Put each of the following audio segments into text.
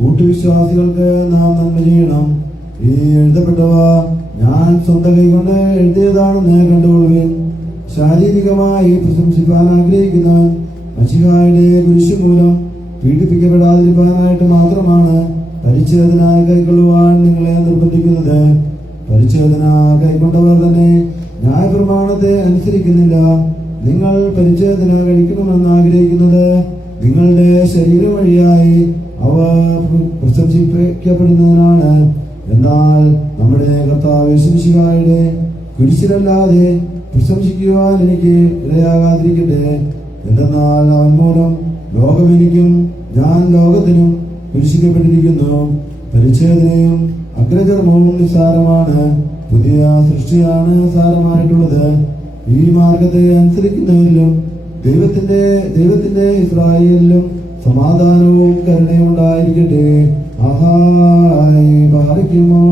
കൂട്ടുവിശ്വാസികൾക്ക് നാം നന്മ ചെയ്യണം. ഈ എഴുതപ്പെട്ടവ ഞാൻ സ്വന്തം കൈകൊണ്ട് എഴുതിയതാണെന്ന് കണ്ടുകൊള്ളുവിൻ. ശാരീരികമായി പ്രശംസിക്കാൻ ആഗ്രഹിക്കുന്നവൻ മശിഹായുടെ കുരിശു മൂലം പീഡിപ്പിക്കപ്പെടാതിരിക്കാനായിട്ട് മാത്രമാണ് പരിച്ഛേദന കൈക്കൊള്ളുവാൻ നിങ്ങളെ നിർബന്ധിക്കുന്നത്. പരിച്ഛേദന കൈക്കൊണ്ടവർ തന്നെ ന്യായപ്രമാണത്തെ അനുസരിക്കുന്നില്ല. നിങ്ങൾ പരിച്ഛേദന കഴിക്കണമെന്ന് ആഗ്രഹിക്കുന്നത് നിങ്ങളുടെ ശരീരം വഴിയായി അവ പ്രശംസിക്കപ്പെടുന്നതിനാണ്. എന്നാൽ നമ്മുടെ കർത്താവ് യേശുമിശിഹായുടെ കുരിശിലല്ലാതെ പ്രശംസിക്കുവാൻ എനിക്ക് ഇടയാകാതിരിക്കട്ടെ. എന്തെന്നാൽ അവൻ മൂലം ലോകം എനിക്കും ഞാൻ ലോകത്തിനും കുരിശിക്കപ്പെട്ടിരിക്കുന്നു. പരിച്ഛേദനയും അഗ്രചർമ്മവും നിസ്സാരമാണ്, പുതിയ സൃഷ്ടിയാണ് സാരമായിട്ടുള്ളത്. ഈ മാർഗത്തെ അനുസരിക്കുന്നവരിലും ദൈവത്തിന്റെ ഇസ്രായേലിലും സമാധാനവും കരുണയും ഉണ്ടായിരിക്കട്ടെ. ആഹായി ബാധിക്കുമോ?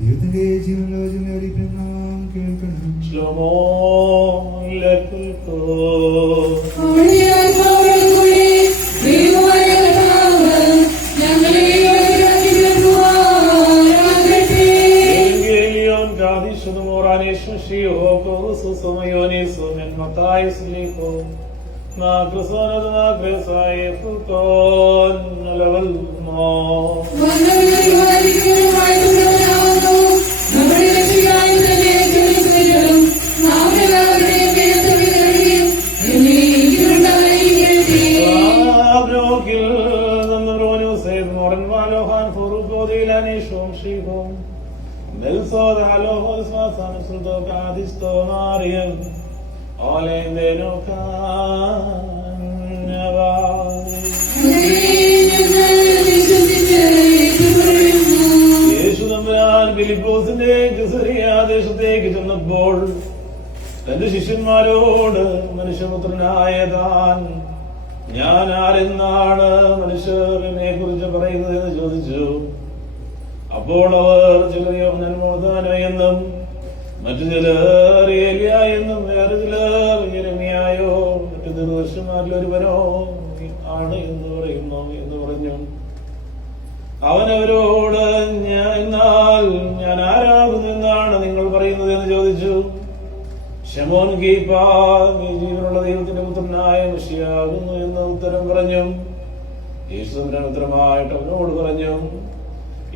ദൈവത്തിന്റെ ജീവനോചന നാം കേൾക്കണം. ഫിലിപ്പോസിന്റെ ദേശത്തേക്ക് ചെന്നപ്പോൾ തന്റെ ശിഷ്യന്മാരോട്, മനുഷ്യപുത്രനായ താൻ ഞാൻ ആരെന്നാണ് മനുഷ്യർ എന്നെ കുറിച്ച് പറയുന്നത് എന്ന് ചോദിച്ചു. അപ്പോൾ അവർ ചിലർ യോഹന്നാൻ മോദാനോ എന്നും മറ്റു ചിലർ ഏലിയ എന്നും വേറെ ചിലർ യെരമ്യായോ മറ്റു ദീർഘദർശന്മാരിലൊരുവനോ ആണ് എന്ന് പറഞ്ഞു. അവനവരോട് എന്നാൽ ഞാൻ ആരാകുന്നു എന്നാണ് നിങ്ങൾ പറയുന്നത് എന്ന് ചോദിച്ചു. ശമോൻ കീപ്പാ, നീ ജീവനുള്ള ദൈവത്തിന്റെ പുത്രനായ മെശിയാകുന്നു എന്ന് ഉത്തരം പറഞ്ഞു. യേശു ഉത്തരമായിട്ട് അവനോട് പറഞ്ഞു,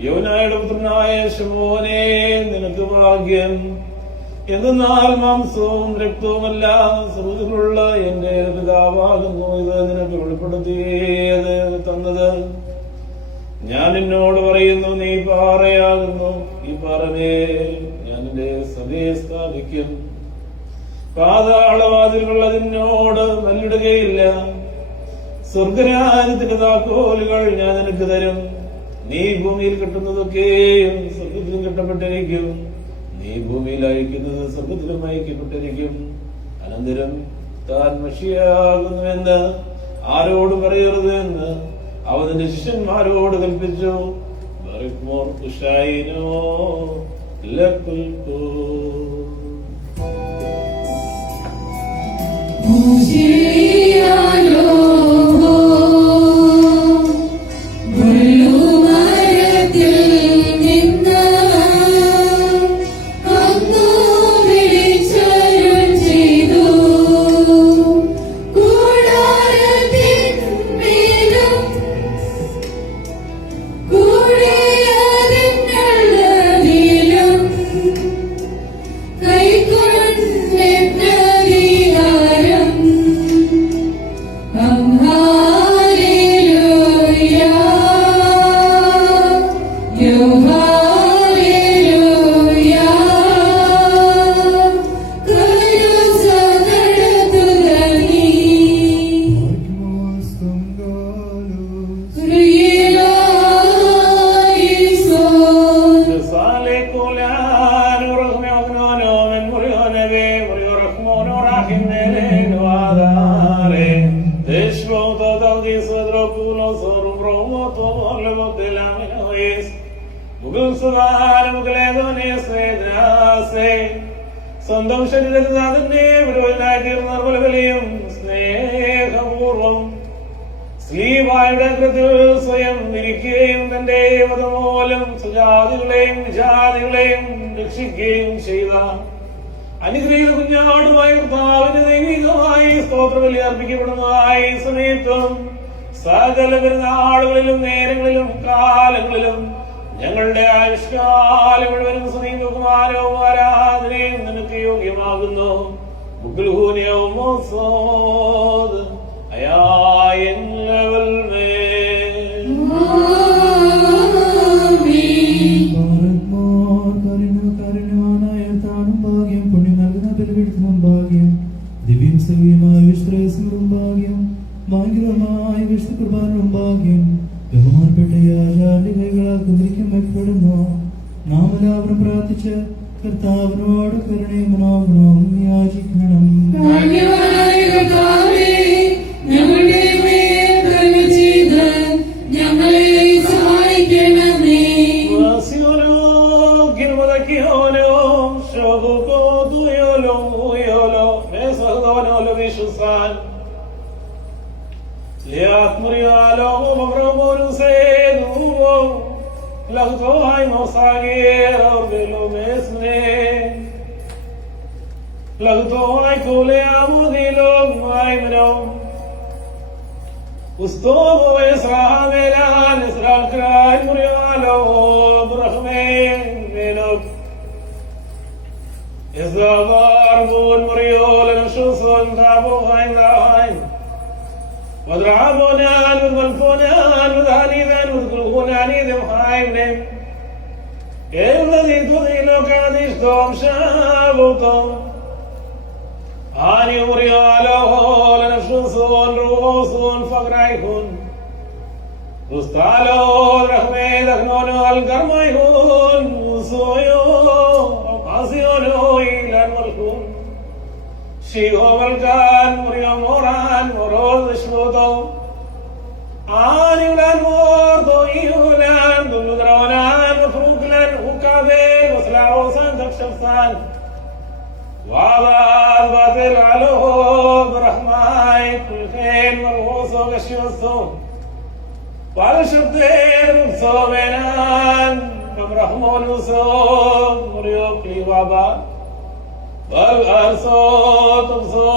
യോനായുടെ പുത്രനായ ശമോനെ, നിനക്ക് ഭാഗ്യം. എന്നാൽ മാംസവും രക്തവുമല്ല, സ്വർഗ്ഗത്തിലുള്ള എന്റെ പിതാവാകുന്നു ഇത് നിനക്ക് വെളിപ്പെടുത്തിയത് തന്നത്. ഞാൻ നിന്നോട് പറയുന്നു, നീ പാറയാകുന്നു. ഈ പാറമേൽ ഞാൻ എന്റെ സഭയെ സ്ഥാപിക്കും. പാതാളവാതിലുകൾ അതിനോട് മല്ലിടുകയില്ല. സ്വർഗരാജ്യത്തിന്റെ താക്കോലുകൾ ഞാൻ നിനക്ക് തരും. നീ ഭൂമിയിൽ കെട്ടുന്നതൊക്കെയും സ്വർഗത്തിലും കെട്ടപ്പെട്ടിരിക്കും, നീ ഭൂമിയിൽ അയക്കുന്നത് സ്വർഗത്തിലും അയക്കപ്പെട്ടിരിക്കും. അനന്തരം താൻ മെശിയാകുന്നുവെന്ന് ആരോട് പറയരുത് എന്ന് അവന്റെ ശിഷ്യന്മാരോട് കൽപ്പിച്ചു. സ്വന്തം ശരീരത്തിൽ അതിന്റെ വിരോധനായി തീർന്ന നിർമ്മലവിലയും സ്നേഹപൂർവം സ്ലീവായുടെ കൃത്തിൽ സ്വയം ഇരിക്കുകയും തന്റെ മതമൂലം സുജാതികളെയും വിജാതികളെയും രക്ഷിക്കുകയും ചെയ്ത അനുഗ്രഹീത കുഞ്ഞാടുമായ കർത്താവിന് ദൈവികമായി സ്തോത്രബലി അർപ്പിക്കപ്പെടുന്നതായി സമയത്തും സകല പെരുന്നാളുകളിലും നേരങ്ങളിലും കാലങ്ങളിലും ഞങ്ങളുടെ ആയുഷ്കാലം മുഴുവനും സ്തുതിയും ബഹുമാനവും ആരാധനയും നിനക്ക് യോഗ്യമാകുന്നു. മുഗ്ൽഹൂനവും ദിവ്യം സൗമ്യമായ വിശ്രേസങ്ങളും ഭാഗ്യം ഭാഗ്യമായ വിശുദ്ധ കുർബാനവും ഭാഗ്യം ബഹുമാനപ്പെട്ട ആചാര്യ കൈകളാൽ കുതിരിക്കപ്പെടുന്നു. നാം എല്ലാവരും പ്രാർത്ഥിച്ച് കർത്താവിനോട് കരുണയും മനോഗുണവും യാചിക്കണം. ഞങ്ങളെ സഹായിക്കണമേ. وضرعبونان وذلفونان وذهنيذان وذكلهونان إذن حايمنين الذي تضيلو كادشتم شابوتم آني مرياله لنفشنسون رؤوسون فقرائكون وستالو رحمي دخنونو القرميهون وصويو وقاسيونو إلان والكون شيئو والكان مريو موران مرول دشموتو آني ولان موردو إيولان دلدرونان وفروكلان وكابين وسلاو سان دكشفسان وعباد باطل علوه برحماي كل خين مرغوصو قشيوصو والشبتين مبصو بينان بمرحمو نوصو مريو كلي وعباد والأرصو تبصو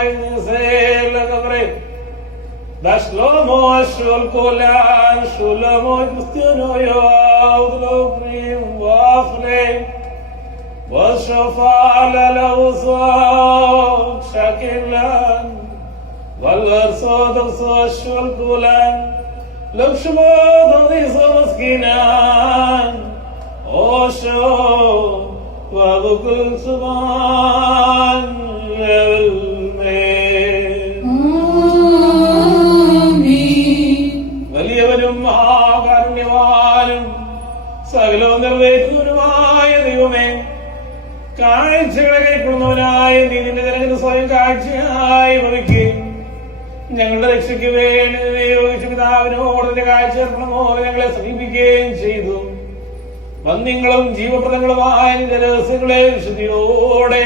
إذن يسير لقبري دشلومو الشول كولان شلومو يبستينو يوضلو بريم وافليم والشفال له صوت شاكلان والأرصو تبصو الشول كولان لبشمو ضيصو مسكينان أوشو وبكل سبحان വലിയവനും മഹാകാരുണ്യവാനും സകലവും നിറവേറ്റുന്നവനുമായ ദൈവമേ, കാഴ്ചകളെ കൈക്കൊള്ളുന്നവനായ നീ നിന്റെ ജനത്തിന് സ്വയം കാഴ്ചയായി ഭവിക്കുകയും ഞങ്ങളുടെ രക്ഷയ്ക്ക് വേണ്ടി നിയോഗിച്ച പിതാവിനോട് നിന്റെ കാഴ്ച പോലെ ഞങ്ങളെ സമീപിക്കുകയും ചെയ്തു. വന്യങ്ങളും ജീവപ്രദങ്ങളുമായ നിന്റെ രഹസ്യങ്ങളെ വിശുദ്ധിയോടെ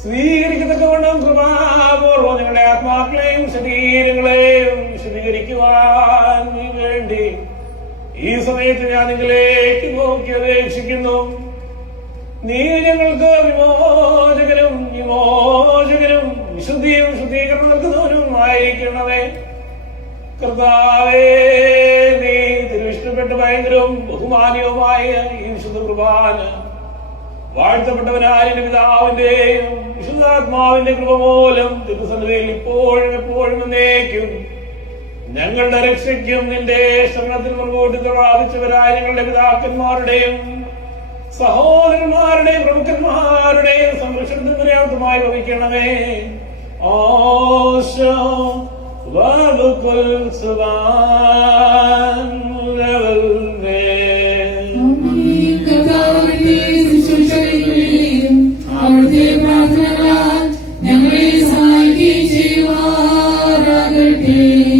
സ്വീകരിക്കത്തക്കവണ്ണം കൃപാപൂർവ്വം ഞങ്ങളുടെ ആത്മാക്കളെയും ശരീരങ്ങളെയും വിശദീകരിക്കുവാൻ നീ വേണ്ടി ഈ സമയത്ത് ഞാൻ നിങ്ങളിലേക്ക് നോക്കി അപേക്ഷിക്കുന്നു. നീ ഞങ്ങൾക്ക് വിമോചകനും വിമോചകനും വിശുദ്ധിയും ശുദ്ധീകരണം നൽകുന്നവനും ആയിരിക്കണമേ. കർത്താവേ, നീ തിരുവിഷ്ടപ്പെട്ട് ഭയങ്കരവും ബഹുമാനീയവുമായ ഈ വിശുദ്ധ കുർബാന വാഴ്ത്തപ്പെട്ടവനായ പിതാവിന്റെയും വിശുദ്ധാത്മാവിന്റെ കൃപ മൂലം തിരുസന്നിധിയിൽ ഇപ്പോഴും എപ്പോഴും എന്നേക്കും ഞങ്ങളുടെ രക്ഷയ്ക്കും നിന്റെ ശരണത്തിൽ മുൻകൂട്ടി പ്രാപിച്ചവരായ ഞങ്ങളുടെ പിതാക്കന്മാരുടെയും സഹോദരന്മാരുടെയും പ്രമുഖന്മാരുടെയും സംരക്ഷണത്തിന് പര്യാപ്തമായി ഭവിക്കണമേ. ഓശോ വബുൽ സുബാൻ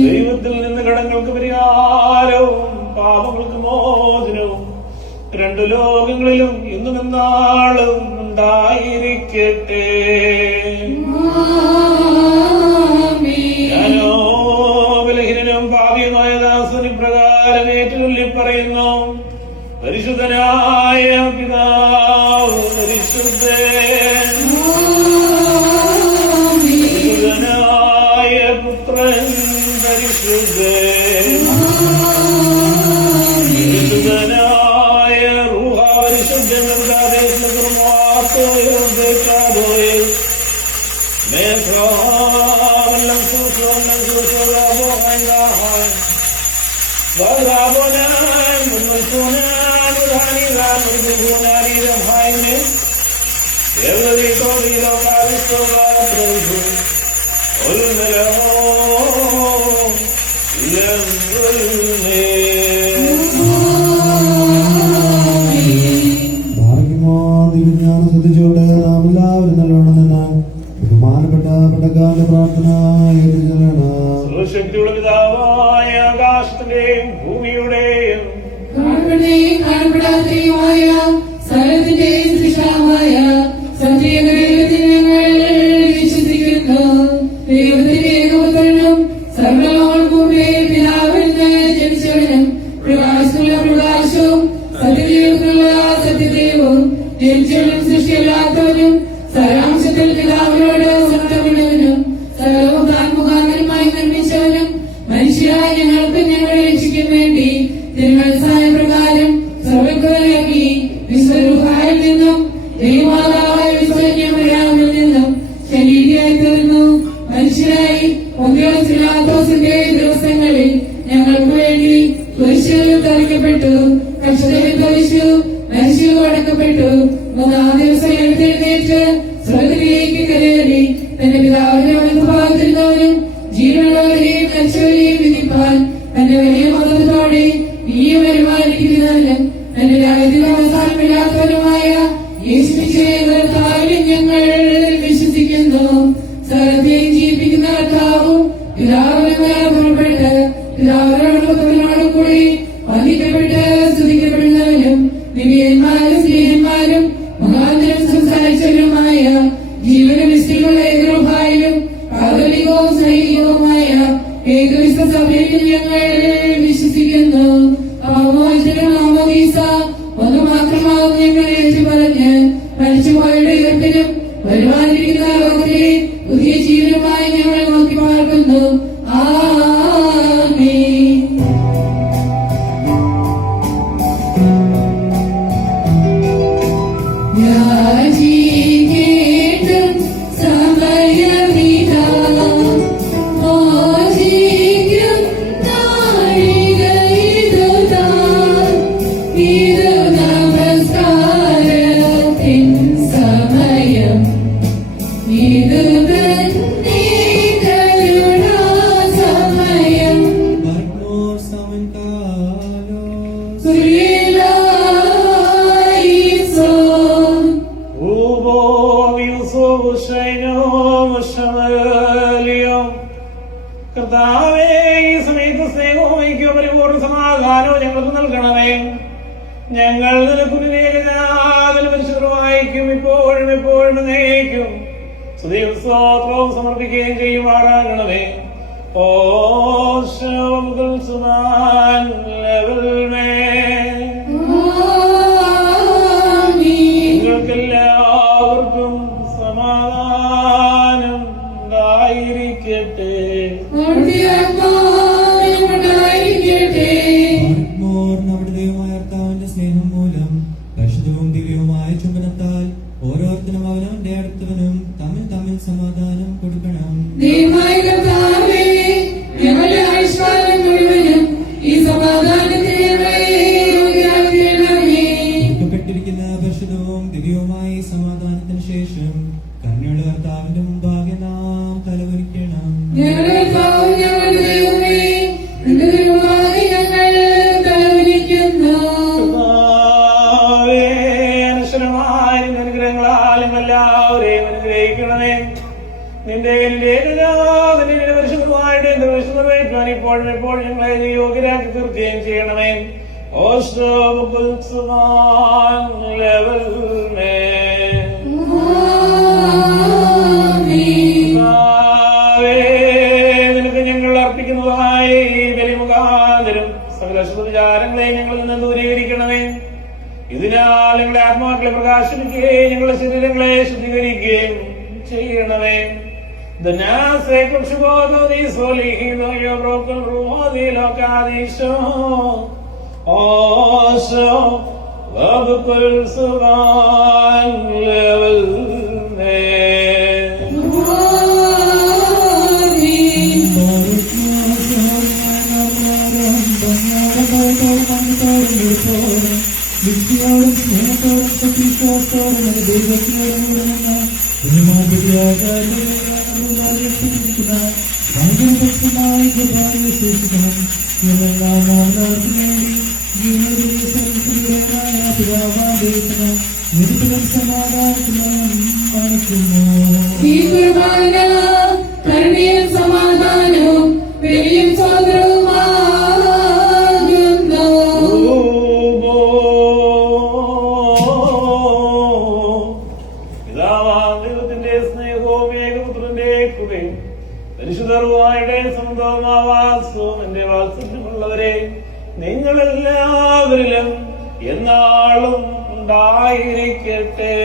ദൈവത്തിൽ നിന്ന് കടങ്ങൾക്ക് പരിഹാരം പരിഹാരവും പാപങ്ങൾക്ക് മോചനവും രണ്ടു ലോകങ്ങളിലും ഇന്നും എന്നാളും ഉണ്ടായിരിക്കട്ടെ. ഞാനോ ബലഹീനനും പാപിയുമായ ദാസന് പ്രകാരം ഏറ്റുചൊല്ലി പറയുന്നു, പരിശുദ്ധനായ പിതാവ് പരിശുദ്ധൻ, പരിശുദ്ധനായ പുത്രൻ പരിശുദ്ധൻ, പരിശുദ്ധനായ റൂഹ പരിശുദ്ധൻ. ദിവ്യജ്ഞാനം ശ്രദ്ധിച്ചോട്ടെ. നാം എല്ലാവരും നല്ലോണം നിന്ന് ബഹുമാനപ്പെട്ട പട്ടക്കാരന്റെ പ്രാർത്ഥന ഏറ്റുചൊല്ലണം. സർവശക്തിയുള്ള പിതാവായ ആകാശത്തിന്റെയും ഭൂമിയുടെയും കാണപ്പെടാത്തയുമായ സകലത്തിന്റെയും സൃഷ്ടാവായ സത്യേകദൈവത്തിൽ ഞങ്ങൾ വിശ്വസിക്കുന്നു. ദൈവത്തിന്റെ ഏകപുത്രനും സർവ്വലോകങ്ങളുടെ പിതാവിൽ നിന്ന് ജനിച്ചവനും പ്രകാശമുള്ള പ്രകാശവും സത്യദൈവത്തിലുള്ള സത്യദൈവവും ജനിച്ചവനും സൃഷ്ടിയല്ലാത്തവനും സാരാംശത്തിൽ പിതാവിനോട് സത്യമുള്ളവനും സർവ്വവും താൻ മുഖാന്തരമായി നിർമ്മിച്ചവനും മനുഷ്യരായ ഞങ്ങൾക്ക് ഞങ്ങളെ രക്ഷിക്കാൻ വേണ്ടി തിരുമനസ്സായ പ്രകാരം സർവ്വത്തിറങ്ങി വിശ്വരൂഹായിൽ നിന്നും ദൈവമാതാവായ വിശ്വന്യമരാമിൽ നിന്നും ശരീരയായി തീർന്നു മനുഷ്യരായി പൊന്തിയോസിന്റെ ദിവസങ്ങളിൽ ഞങ്ങൾക്ക് വേണ്ടി കുരിശിൽ തറയ്ക്കപ്പെട്ടു, കഷ്ടതയിൽ ധരിച്ചു, മനുഷ്യർ അടക്കപ്പെട്ടു, മൂന്നാം ദിവസം എഴുന്നേറ്റ് സ്വർഗ്ഗത്തിലേക്ക് കയറി തന്റെ പിതാവിന്റെ വലതുഭാഗത്തിരുന്നവനും ജീവനുള്ളവരെയും മരിച്ചവരെയും വിധിപ്പാൻ തന്റെ വലിയ മതത്തോടെ ഇനിയും വരുമാനിക്കുന്നതിനും തന്റെ രാജ്യത്തിൽ അവസാനമില്ലാത്തവരുമായ യേശുവിനെ ഞങ്ങൾ വിശ്വസിക്കുന്നു. സകലത്തെയും ജീവിപ്പിക്കുന്ന കർത്താവും പിതാവിനെ പുറപ്പെട്ട് പിതാവിനോടും കൂടി വന്ദിക്കപ്പെട്ട് സ്തുതിക്കപ്പെടുന്നവനും ദിവ്യന്മാരും സ്നേഹന്മാരും മുഖാന്തരം സംസാരിച്ചവരുമായ ജീവനും വിസ്തൃതിയുള്ള ഏകരൂപായിലും കാതോലികവും സൈനികവുമായ ഏകവിശ്വസഭയിൽ ഞങ്ങൾ വിശ്വസിക്കുന്നു. മാമോദീസ ഒന്ന് മാത്രമാകും ഞങ്ങൾ ഏറ്റു പറഞ്ഞ് മരിച്ചുപോയുടെ ഉയർപ്പിനും വരുവാനിരിക്കുന്ന ലോകത്തെ പുതിയ ജീവനുമായി ഞങ്ങൾ നോക്കി പാർക്കുന്നു. ആമേൻ. യാചിക്കേണ്ടും സമയമിതാ, മോചിക്കും നാഴികയിതുതാ, ഇതു നമസ്കാരത്തിൻ സമയം, ഇതു തന്നെ കരുണാസമയം. സുരിലായിസോൻ കർത്താവേ, ഈ സമയത്ത് സ്നേഹവും ഐക്യവും പരിപൂർണ്ണ സമാധാനവും ഞങ്ങൾക്ക് നൽകണമേ. ഞങ്ങൾ നിനക്ക് പരിശുദ്ധമായിരിക്കും ഇപ്പോഴും എപ്പോഴും എന്നേക്കും സ്തുതിയും സ്തോത്രവും സമർപ്പിക്കുകയും ചെയ്യുമാറാകണമേ. ഓ സുമാൻ ലെവൽ നിങ്ങൾക്കെല്ലാവർക്കും സമാധാനം ഉണ്ടായിരിക്കട്ടെ. സ്നേഹം മൂലം പരിശുദ്ധവും ദിവ്യവുമായ ചുംബനത്താൽ ഓരോരുത്തരും അവനവന്റെ അടുത്തവനും തമ്മിൽ തമ്മിൽ സമാധാനം കൊടുക്കണം. ഞങ്ങളുടെ ആയുഷ്കാലം മുഴുവനും ഈ സമാധാനം ചെയ്യണമേ. ലെവൽ നിനക്ക് ഞങ്ങൾ അർപ്പിക്കുന്നതായി ബലിമുഖാന്തരം സകല വിചാരങ്ങളെ ഞങ്ങളിൽ നിന്ന് ദൂരീകരിക്കണമേ. ഇതിനാൽ ഞങ്ങളുടെ ആത്മാക്കളെ പ്രകാശിപ്പിക്കുകയും ഞങ്ങളുടെ ശരീരങ്ങളെ ശുദ്ധീകരിക്കുകയും ചെയ്യണമേ. The Nasek of Shubodo, the Solihido, your broken room, the Lokadisho, also love the Pulsavan level. വിദ്യയോടും സ്നേഹത്തോടും സതീശോത്തോടും ദൈവത്തിനോടും ശേഷിക്കണം എന്നെല്ലാം പിതാവാദേശനം നിരുത്തരം സമാധാനത്തിനും കാണിക്കുന്നു. ഈ കുർബാന കരുണയും സമാധാനവും വെളിയും സ്വതന്ത്രവുമാകുന്നു. ദൈവത്തിന്റെ സ്നേഹവും ഏകപുത്രന്റെ കൃപയും പരിശുദ്ധരുടെ സ്വന്തമാവാസവും എന്റെ വാത്സല്യമുള്ളവരെ നിങ്ങളെല്ലാവരിലും എന്നാളും ഉണ്ടായിരിക്കട്ടെ.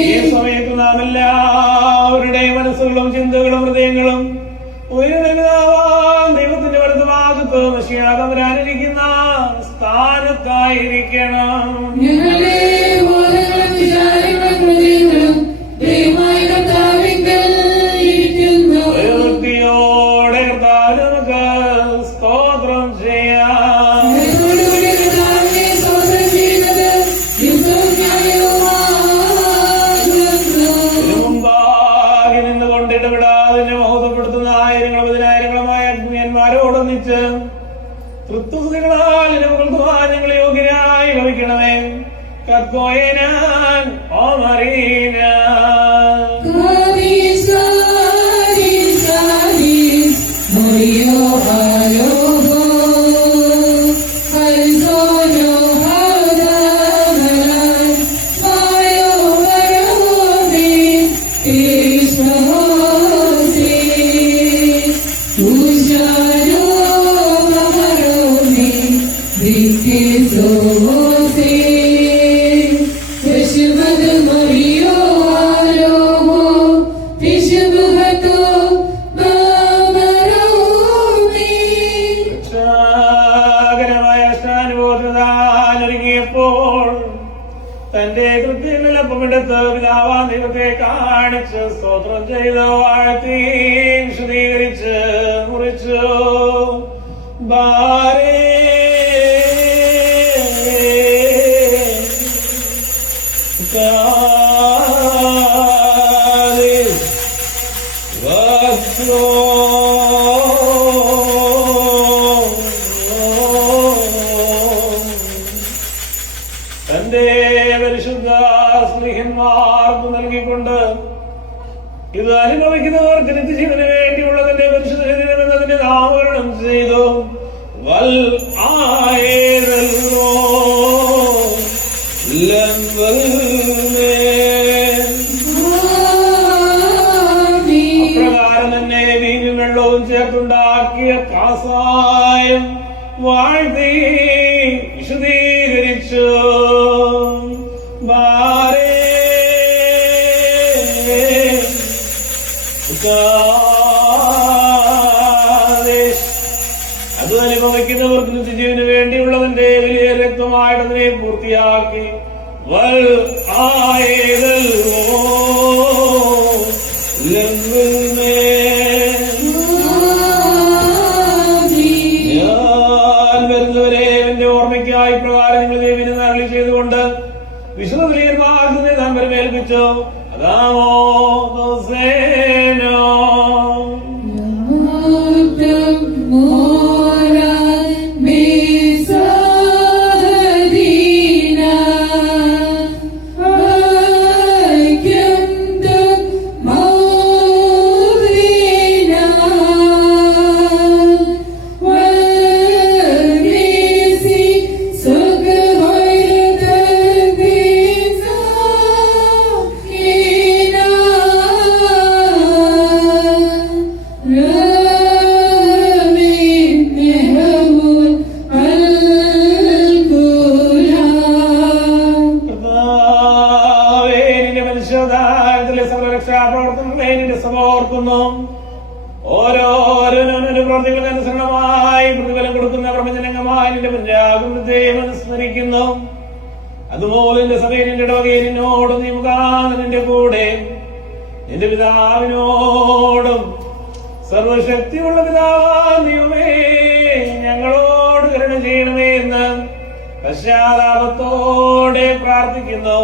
ഈ സമയത്ത് നാം എല്ലാവരുടെയും മനസ്സുകളും ചിന്തകളും ഹൃദയങ്ങളും ഉയർന്നതാവാൻ ദൈവത്തിന്റെ വലതുഭാഗത്ത് മശിഹാ വരാനിരിക്കുന്ന സ്ഥാനത്തായിരിക്കണം. വൃത്തിയോടെ നമുക്ക് സ്തോത്രം ചെയ്യാം. മുമ്പാകെ നിന്നുകൊണ്ട് ഇടപെടാതെ മഹത്വപ്പെടുത്തുന്ന ആയിരങ്ങളും പതിനായിരങ്ങളുമായ അഗ്നിയന്മാരോടൊന്നിച്ച് തൃത്വസ്തുതികളാൽ ഞങ്ങൾ യോഗ്യരായി ഭവിക്കണമേ. കത്കോയനാൻ ഓമറീന തന്റെ കൃത്യങ്ങളെടുത്ത് പിതാവാൻ ദൈവത്തെ കാണിച്ച് സ്തോത്രം ചെയ്ത് വാഴ്ത്തി വിശദീകരിച്ച് മുറിച്ചു. തന്റെ പരിശുദ്ധ സ്നേഹന്മാർക്ക് നൽകിക്കൊണ്ട് ഇത് അനുഭവിക്കുന്നവർക്ക് നിത്യജീവന് വേണ്ടിയുള്ളതിന്റെ പരിശുദ്ധ ശരീരം എന്നതിന്റെ നാമകരണം ചെയ്തു. വൽ ആയതല്ലോ അപ്രകാരം തന്നെ വീഞ്ഞും വെള്ളവും ചേർത്തുണ്ടാക്കിയ കാസായം വാഴ്ത്തി വിശദീകരിച്ചു. അത് അനുഭവിക്കുന്നവർക്ക് നിത്യജീവന് വേണ്ടിയുള്ളതിന്റെ വലിയ രക്തമായിട്ടതിനെ പൂർത്തിയാക്കി. വൽ ആയതല്ലോ ഞാൻ വരുന്നവരെ എന്റെ ഓർമ്മയ്ക്കായി പ്രകാരം നിങ്ങൾ ദേവിനെ അരുളി ചെയ്തുകൊണ്ട് വിശുദ്ധ തുല്യന്മാർക്കിനെ താൻ പരിമേൽപ്പിച്ചു. അതാമോ ദോസേനോ ും ഓരോരോ പ്രവർത്തികൾക്ക് അനുസരണമായി പ്രതിഫലം കൊടുക്കുന്ന പ്രപഞ്ചനംഗമായി നിന്റെ പഞ്ചാഗമത്തെ അനുസ്മരിക്കുന്നു. അതുപോലെ എന്റെ സഭയിൽ നിന്റെ ഇടവകയിൽ നിന്നോട് നീ മുഖാന്തരം നിന്റെ കൂടെ നിന്റെ പിതാവിനോടും സർവശക്തിയുള്ള പിതാവാദിയുമേ ഞങ്ങളോട് കരുണ ചെയ്യണമേ എന്ന് പശ്ചാത്താപത്തോടെ പ്രാർത്ഥിക്കുന്നു.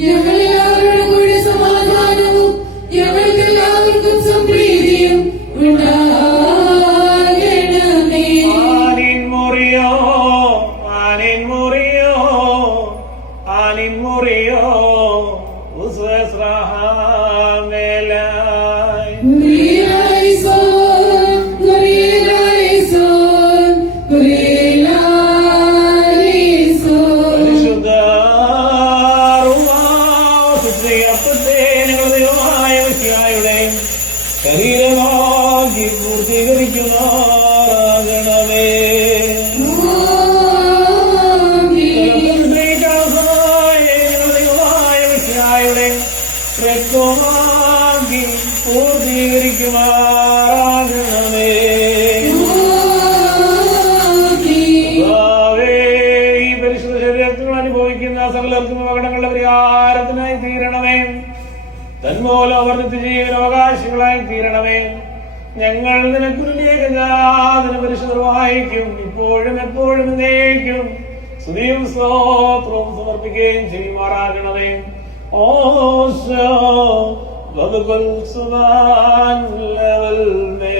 ഞങ്ങളെല്ലാവരുടെ കൂടെ സമാധാനവും ഞങ്ങൾക്കെല്ലാവർക്കും സംപ്രീതിയും ഉണ്ടാകണമേ. ശരീരമാക്കി പൂർത്തീകരിക്കുമാറാകണമേ. രക്തമാക്കി പൂർത്തീകരിക്കുമാറാകണമേ. ഈ പരിശുദ്ധ ശരീരത്തിൽ അനുഭവിക്കുന്ന സകലർക്കും അപകടങ്ങളുടെ പരിഹാരത്തിനായി തീരണമേ. തന്മൂലം അവർ നിത്യജീവന അവകാശികളായി തീരണമേ. ഞങ്ങൾ നിനക്കുരുളിയേകജാതന പരിശുദ്ധമായിരിക്കും ഇപ്പോഴും എപ്പോഴും എന്നേക്കും സ്തുതിയും സ്തോത്രവും സമർപ്പിക്കുകയും ചെയ്യുമാറാകണമേ. ഓശോ വദുകുൽ സുബ്ഹാൻ ലവൽ മേ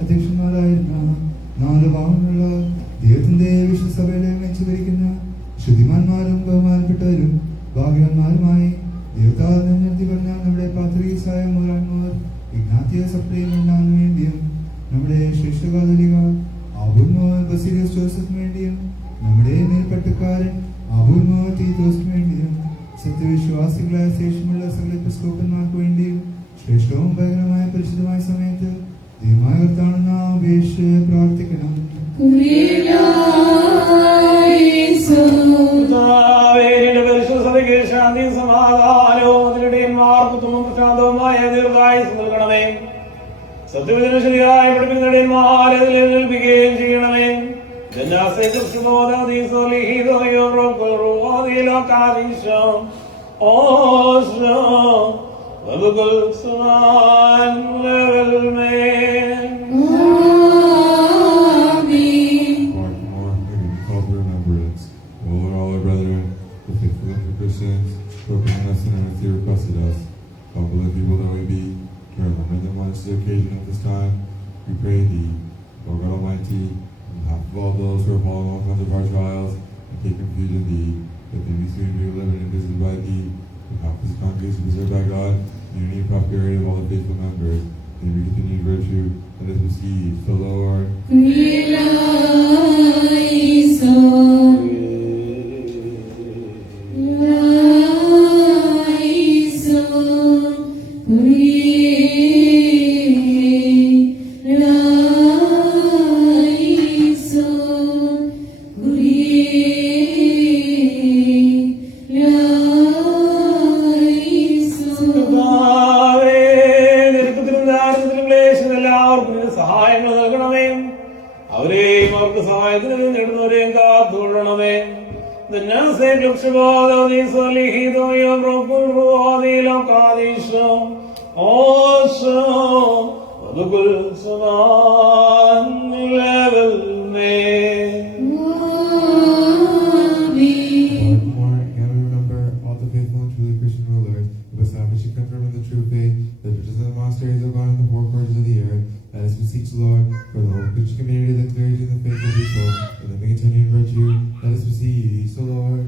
അധ്യക്ഷന്മാരായിരുന്ന 4 ഭാഗങ്ങളുള്ള ദൈവത്തിന്റെ വിശ്വസഭയിലെ വെച്ചുഭരിക്കുന്ന ശുദ്ധിമാന്മാരും ബഹുമാനപ്പെട്ടവരും ഭാഗ്യവാന്മാരുമായി ദൈവത്താൽ നിർത്തി പറഞ്ഞ നമ്മുടെ പാത്രീസായ മോരാന്മാർ ഇഗ്നാത്തിയോസ് സപ്ലൈമെന്റാന് വേണ്ടിയും നമ്മുടെ ശ്രേഷ്ഠകാതലിക അബൂൽമോർ ബസീലിയസ് ജോസഫിന് വേണ്ടിയും നമ്മുടെ മേൽപ്പട്ടക്കാരൻ അബൂൽമോർ തീത്തോസിന് വേണ്ടിയും സത്യവിശ്വാസികളായ ശേഷമുള്ള സകല എപ്പിസ്കോപ്പന്മാർക്ക് വേണ്ടിയും ശ്രേഷ്ഠവും ഭയങ്കരമായ പരിശുദ്ധമായ സമയത്ത് ദൈവമായ കർത്താവിനെ നാം അപേക്ഷിച്ച് പ്രാർത്ഥിക്കണം. പരിശുദ്ധതയ്ക്ക് ശാന്തിയും സമാധാനവും അതിനിടയന്മാർക്കും പ്രശാന്തവുമായ ദീർഘായുസ് നൽകണമേ. സത്യവചന ശരിയായ പഠിപ്പിക്കുന്നതിന്മാരെ ഏൽപ്പിക്കുകയും ചെയ്യണമേ. Christians, opening us in earth, you requested us. Humble the people that we be, to remember them once the occasion of this time. We pray thee, Lord God Almighty, on behalf of all those who are fallen on account of our trials, and take refuge in thee, that they may soon be delivered and visited by thee. On behalf of this congregation preserved by God, the unity and prosperity of all the faithful members, may we continue virtue, and as beseech the Lord. സഹായങ്ങൾ നൽകണമേ. അവരെയും സഹായത്തിന് നേടുന്നവരെയും കാത്തുകൊള്ളണമേ. Monasteries of God in the four quarters of the earth. Let us beseech the Lord for the whole Christian community, the clergy, and the faithful people, for living continuing virtue. Let us beseech the Lord.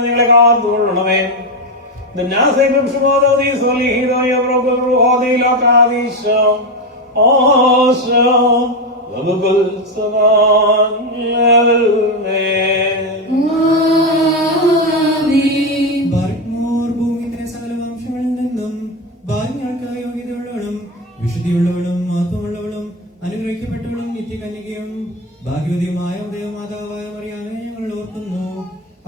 നിങ്ങളെ കാത്തുകൊള്ളണമേ. ബാർക്ക്മോർ ഭൂമിയിലെ സകല വംശങ്ങളിൽ നിന്നും ഭാര്യങ്ങൾക്ക് യോഗ്യതയുള്ളവളും വിശുദ്ധിയുള്ളവളും മഹത്വമുള്ളവളും അനുഗ്രഹിക്കപ്പെട്ടവളും നിത്യകന്യകയും ഭാഗ്യവതിയുമായ ഉദയമാതാവായ മറിയാമെ ഞങ്ങൾ ഓർക്കുന്നു.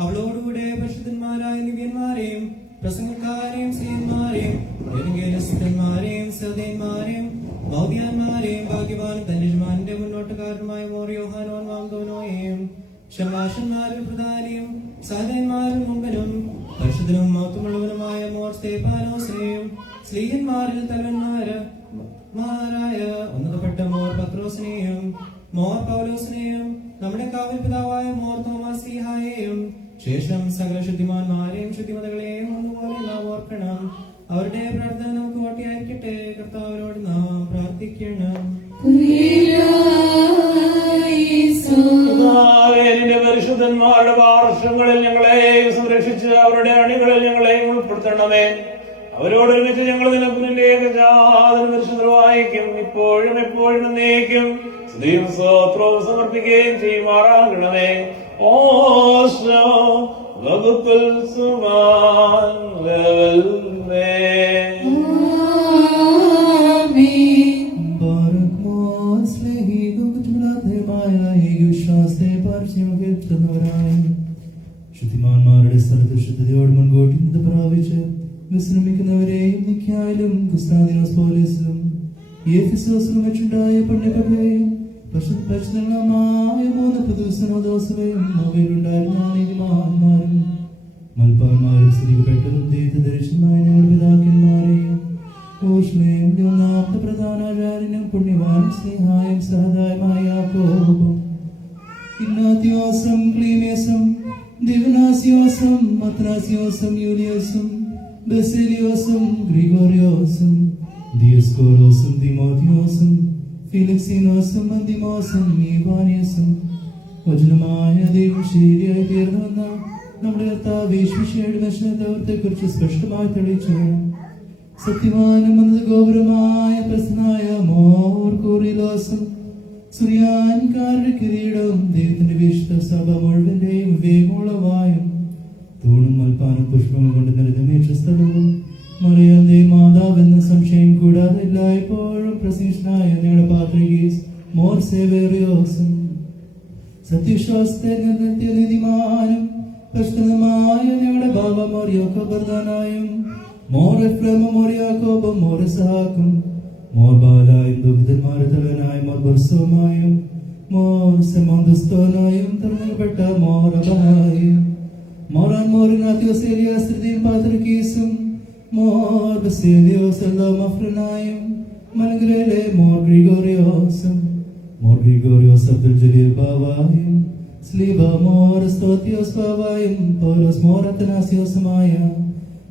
അവളോടുകൂടെ പരിശുദ്ധന്മാരായ ദിവ്യന്മാരെയും പ്രസംഗക്കാരെയും സ്ത്രീയന്മാരെയും ദേവഗേലസ്ഥന്മാരെയും സഹോദയന്മാരെയും ഭൗതികന്മാരെയും ഭാഗ്യവാനും തന്റെ യജമാനന്റെ മുന്നോട്ടുകാരനുമായ more യോഹാനോൻ മാംദോനോയെയും ശമാശന്മാരിൽ പ്രധാനിയും സഹോദയന്മാരിൽ മുമ്പനും പരിശുദ്ധനും മഹത്വമുള്ളവനുമായ more സ്തേഫാനോസിനെയും സ്ത്രീയന്മാരിൽ തലവന്മാരായ ഉന്നതപ്പെട്ട more പത്രോസിനെയും more പൗലോസിനെയും നമ്മുടെ കാവൽ പിതാവായ മോർ തോമാസിഹായെയും ശേഷം സകല ശുദ്ധിമാന്മാരെയും ശുദ്ധിമതകളെയും ഒന്നുപോലെ നാം ഓർക്കണം. അവരുടെ പ്രാർത്ഥന നമുക്ക് ഓട്ടിയായിരിക്കട്ടെ. കർത്താവിനോട് നാം പ്രാർത്ഥിക്കണം. പരിശുദ്ധന്മാരുടെ പാർശ്വങ്ങളിൽ ഞങ്ങളെയും സംരക്ഷിച്ച് അവരുടെ അണികളിൽ ഞങ്ങളെയും ഉൾപ്പെടുത്തണമേ. അവരോടൊരുമിച്ച് ഞങ്ങൾ നിനക്ക് നിന്റെ ഏകജാതന പരിശുദ്ധവായിക്കും ഇപ്പോഴും എപ്പോഴും എന്നേക്കും സ്തുതിയും സ്തോത്രവും സമർപ്പിക്കുകയും ചെയ്യുമാറാകണമേ. ഓശോ വകുപ്പൽ സുമാൻ ശുദ്ധിമാന്മാരുടെ സ്ഥലത്ത് ശുദ്ധതയോട് മുൻകൂട്ടി നിന്ന് പ്രാപിച്ച് വിശ്രമിക്കുന്നവരെയും നിക്കായാലും ഗുസ്താദിനോസ് പോലീസിലും എഫെസോസിലും വെച്ചുണ്ടായ പുണ്യപകയും പരിശുദ്ധമായ 3 ദിവസവും അവയിലുണ്ടായിരുന്ന നീതിമാന്മാരും മൽപ്പാന്മാരും സ്ത്രീപ്പെട്ടതും ദൈവദർശനമായ ഞങ്ങളുടെ പിതാക്കന്മാരെയും പ്രധാനാചാര്യനും പുണ്യവാനും സ്നേഹായും സഹതായമായ യാക്കോബും ഇഗ്നാത്യോസും ക്ലീമേസും ദിവനാസിയോസും മത്രാസിയോസും യൂലിയോസും ബെസേലിയോസും ഗ്രിഗോറിയോസും ദിയസ്കോറോസും ദിമോത്തിയോസും ഫിലിക്സിനോസും അന്തിമോസും ഈവാനിയസും വചനമായ ദൈവം ശരിയായി തീർന്നുവെന്ന നമ്മുടെ കർത്താവ് യേശുവിന്റെ ദർശനത്തെ കുറിച്ച് സ്പഷ്ടമായി തെളിയിച്ചു. സത്യവാനും ഗോപുരമായ പ്രസന്നായ മോർ കൂറിലോസും സുറിയാൻകാരുടെ കിരീടവും ദൈവത്തിന്റെ വിശുദ്ധ സഭ മുഴുവന്റെയും വിവേകമുള്ളവായും തൂണും മൽപ്പാനും പുഷ്പങ്ങൾ കൊണ്ട് നിറഞ്ഞ സ്ഥലവും മറിയാന്റെ മാതാവെന്ന സംശയം കൂടാതെ എല്ലായ്പ്പോഴും പ്രസിദ്ധനായ ഞങ്ങളുടെ പാത്രികീസ് മോർ സേവേറിയോസും സത്യവിശ്വാസത്തെ നിർത്തിയ നീതിമാനും പ്രശ്നമായ ഞങ്ങളുടെ ബാബ മോർ യോക്കബർദാനായും മോർ എഫ്രേമ മോർ യാക്കോബും മോർ ഇസ്ഹാക്കും മോർ ബാലായും ദുഃഖിതന്മാരുടെ തലവനായ മോർ ബർസോമായും മോർ സെമോന്തസ്തോനായും തെരഞ്ഞെടുപ്പെട്ട മോർ അബായും മോറാൻ മോറിനാത്തിയോസ് ഏലിയാസ്ത്രീയും പാത്രികീസും മോർ ബസേലിയോസ് എല്ലോമഫ്രനായും മലഗ്രയിലെ മോർ ഗ്രിഗോറിയോസ് അബ്ദുൽ ജലീൽ ബാവായും സ്ലീബ മോർ സ്തോത്തിയോസ് ബാവായും പൗലോസ് മോർ അത്തനാസിയോസുമായ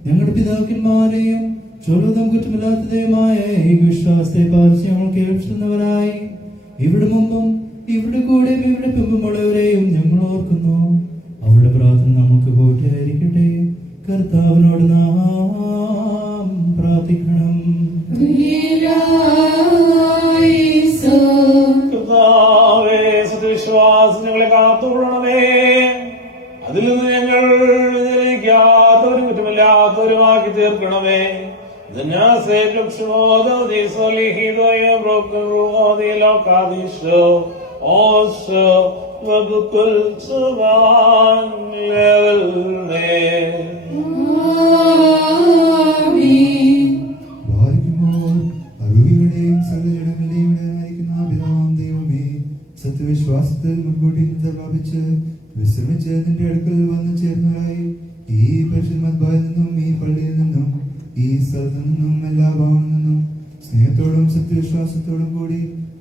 ഞങ്ങളുടെ പിതാക്കന്മാരെയും ചോദ്യം കുറ്റമില്ലാത്തതുമായ ഈ വിശ്വാസത്തെ പാലിച്ച് ഞങ്ങൾ കേൾക്കുന്നവരായി ഇവിടെ മുമ്പും ഇവിടെ കൂടെയും ഇവിടെ പിമ്പുമുള്ളവരെയും ഞങ്ങൾ ഓർക്കുന്നു. അവരുടെ പ്രാർത്ഥന നമുക്ക് പോറ്റായിരിക്കട്ടെ. കർത്താവിനോട് നാം പ്രാർത്ഥിക്കണം. സത്യവിശ്വാസം ഞങ്ങളെ കാത്തുകൊള്ളണമേ. അതിൽ നിന്ന് ഞങ്ങൾ വ്യതിചലിക്കാത്തവരും കുറ്റമില്ലാത്തവരുമാക്കി തീർക്കണമേ. Amen. വിശ്വാസത്തിൽ മുൻകൂട്ടി നിദ്ര പ്രാപിച്ച് വിശ്രമിച്ച് നിന്റെ അടുക്കൽ വന്നു ചേർന്നവരായി ഈ പരിശുദ്ധമദ്ബായിൽ നിന്നും ഈ പള്ളിയിൽ നിന്നും ഈ സ്ഥലത്തു നിന്നും എല്ലാ ഭാവങ്ങളിൽ നിന്നും സ്നേഹത്തോടും സത്യവിശ്വാസത്തോടും കൂടി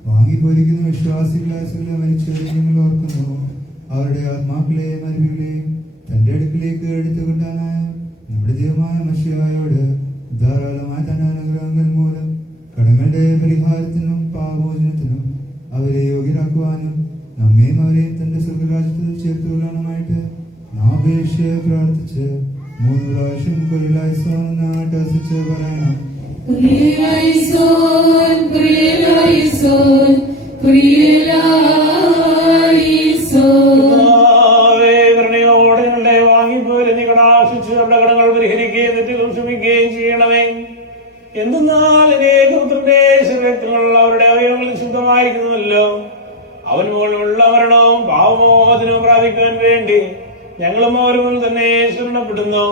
വാങ്ങിപ്പോയിരിക്കുന്ന വിശ്വാസികളായ സകല മരിച്ചവരെ ഞങ്ങൾ ഓർക്കുന്നു. അവരുടെ ആത്മാക്കളെയും അരുവികളെയും തന്റെ അടുക്കിലേക്ക് എടുത്തുകൊണ്ടാനായ നമ്മുടെ ദൈവമായ മഷിഹായോട് ധാരാളമായ തന്റെ അനുഗ്രഹങ്ങൾ മൂലം കടങ്ങളുടെ പരിഹാരത്തിനും പാപമോചനത്തിനും അവരെ യോഗ്യരാക്കുവാനും നമ്മയും അവരെയും തന്റെ സ്വർഗരാജ്യത്തിൽ ചേർത്തുകൊള്ളാനുമായിട്ട് നാം അപേക്ഷയെ പ്രാർത്ഥിച്ച് 3 പ്രാവശ്യം കൊല്ലായിസോന്നാട്ടസിച്ച് പറയണം. കുരിയലായിസോൻ, കുരിയലായിസോൻ, കുരിയലായിസോൻ. കരുണയോടെ നിങ്ങളുടെ വാങ്ങിപ്പോരെ നീ കടാക്ഷിച്ച് അവരുടെ കടങ്ങൾ പരിഹരിക്കുകയും തെറ്റുകൾ ക്ഷമിക്കുകയും ചെയ്യണമേ. എന്തെന്നാൽ പുത്രന്റെ ശരീരത്തിലുള്ള അവരുടെ അവയവങ്ങൾ ശുദ്ധമായിരിക്കുന്നുവല്ലോ. അവൻ മുകളിലുള്ള മരണവും പാവമോചനവും പ്രാപിക്കാൻ വേണ്ടി ഞങ്ങളും അവര് മുന്നിൽ തന്നെ ശരണപ്പെടുന്നു.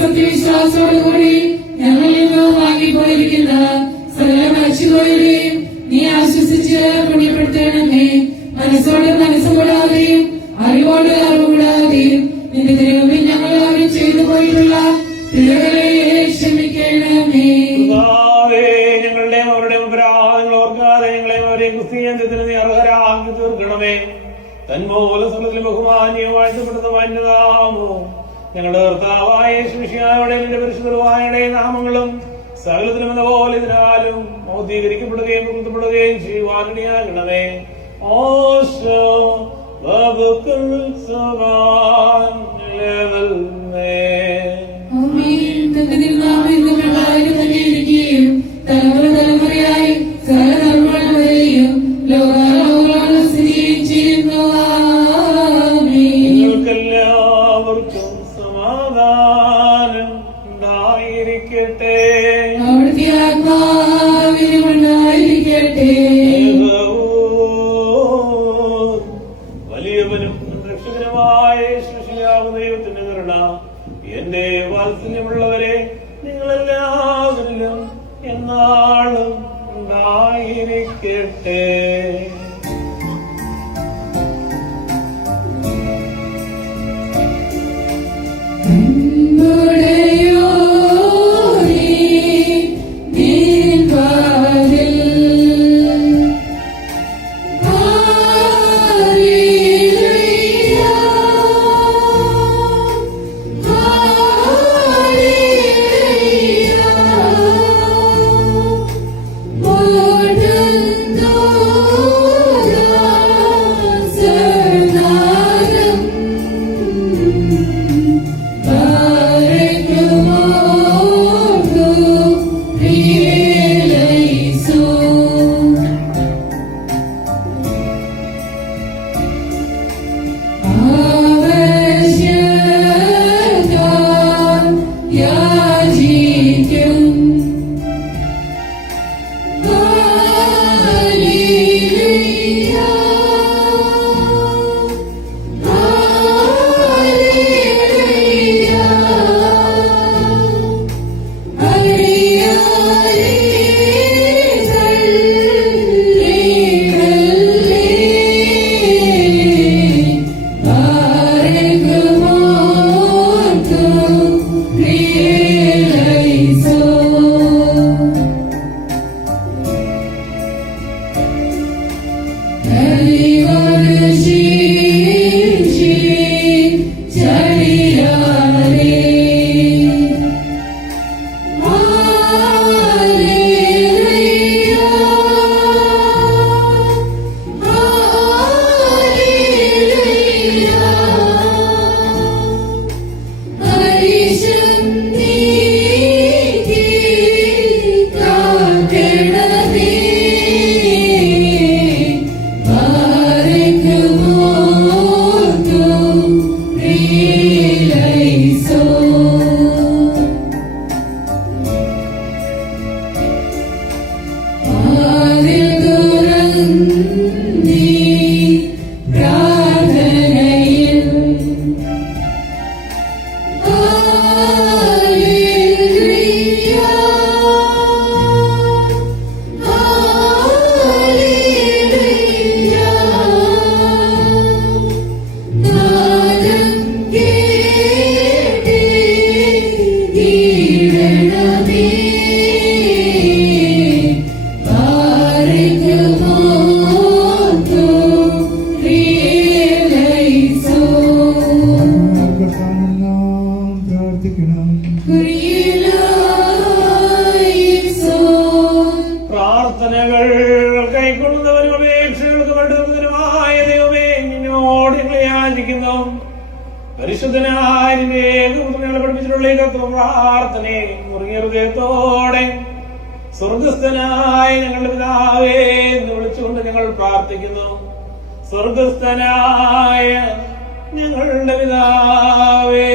സത്യവിശ്വാസത്തോടുകൂടി ഞങ്ങളിൽ നിന്ന് വാങ്ങിപ്പോയിരിക്കുന്ന സകല മരിച്ചുപോയവരെയും നീ ആശ്വസിച്ച് പുണ്യപ്പെടുത്തണമേ. മനസ്സോട് മനസ്സുകൂടാതെയും അറിവോട് അറിവുകൂടാതെയും നിന്റെ തിരുമുമ്പിൽ ഞങ്ങൾ ആരും ചെയ്തു പോയിട്ടുള്ള പിഴകളെ ക്ഷമിക്കണമേ. ഞങ്ങളുടെ അവരുടെ അപരാധങ്ങൾ ഓർക്കാതെ ഞങ്ങളെയും അവരെയും ക്രിസ്തീയത്തിന് നീ അർഹരാക്കി തീർക്കണമേ. തന്മൂലം സമയത്തിൽ ബഹുമാന്യവും വാഴ്ത്തപ്പെടുന്ന മാന്യതാമോ ഞങ്ങളുടെ കർത്താവായ യേശുമിശിഹായുടെ നിന്റെ പരിശുദ്ധമായ നാമങ്ങളും സകലത്തിലും എന്ന പോലെ ഇതിനാലും മൗദ്ധീകരിക്കപ്പെടുകയും പുറത്തപ്പെടുകയും ചെയ്യുവാനിടയാകണമേ. ഓശോ തലമുറ തലമുറയായി സകല ധർമ്മങ്ങൾ വരെയും ലോകാലോകാലം സ്ഥിതിയും ചെയ്യുന്നു. നിങ്ങൾക്കെല്ലാവർക്കും സമാധാനം ഉണ്ടായിരിക്കട്ടെ. അവിടുത്തെ ആത്മാവിനും ഉണ്ടായിരിക്കട്ടെ. വലിയവനും രക്ഷകനുമായ ശിശുയാകുന്ന ദൈവത്തിന്റെ കരുണ എന്റെ വാത്സല്യമുള്ളവരെ നിങ്ങളെല്ലാവരിലും എന്നാളും ഉണ്ടായിരിക്കട്ടെ. Oh സമർപ്പിക്കുന്നു. പരിശുദ്ധനായ നിന്റെ ഏകപുത്രനെ പഠിപ്പിച്ചിട്ടുള്ള ഈ പ്രാർത്ഥനയെ മുറുകിയ ഹൃദയത്തോടെ സ്വർഗസ്ഥനായ ഞങ്ങളുടെ പിതാവേ എന്ന് വിളിച്ചുകൊണ്ട് ഞങ്ങൾ പ്രാർത്ഥിക്കുന്നു. സ്വർഗസ്ഥനായ ഞങ്ങളുടെ പിതാവേ,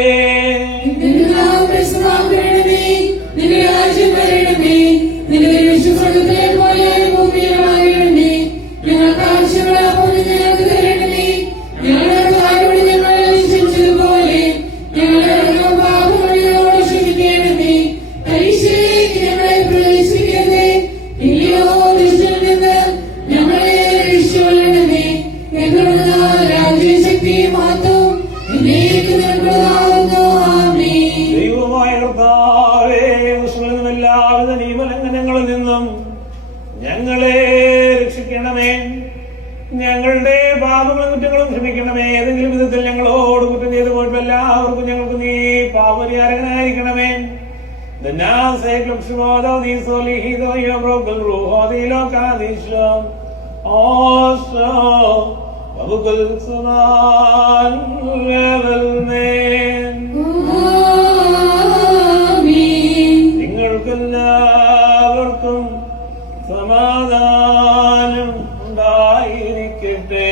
നിന്റെ രാജ്യം വരണമേ, നിന്റെ വിശ്വസ്വരൂപത്തെ പോലെ ഭൂമിയിലുമാകണമേ. ഞങ്ങൾക്ക് ആവശ്യമുള്ള അപ്പോൾ ഞങ്ങൾക്ക് തരണമേ. ഞങ്ങളുടെ ആരോട് ഞങ്ങൾ ക്ഷമിച്ചതുപോലെ ഞങ്ങളുടെ പാപങ്ങളോട് ക്ഷമിക്കണമേ. പരീക്ഷയിലേക്ക് ഞങ്ങളെ പ്രവേശിപ്പിക്കരുതേ, പിന്നെയോ ദുഷ്ടനിൽ നിന്ന് ഞങ്ങളെ രക്ഷിച്ചുകൊള്ളണമേ. ഞങ്ങളുടെ രാജ്യശക്തി മാത്രം എന്നേക്കും നിനക്കുള്ളതാകുന്നു. ആമേൻ. ദൈവമായ കർത്താവേ, എല്ലാവിധ നിയമലംഘനങ്ങളിൽ നിന്നും ഞങ്ങളെ രക്ഷിക്കണമേ. ഞങ്ങളുടെ പാപങ്ങളും കുറ്റങ്ങളും ക്ഷമിക്കണമേ. ഏതെങ്കിലും വിധത്തിൽ ഞങ്ങളോട് കുറ്റം ചെയ്തു പോയിട്ട് എല്ലാവർക്കും ഞങ്ങൾക്ക് നീ പാപപരിഹാരകനായിരിക്കണമേ. നിങ്ങൾക്കെല്ലാവർക്കും സമാധാനം ഉണ്ടായിരിക്കട്ടെ.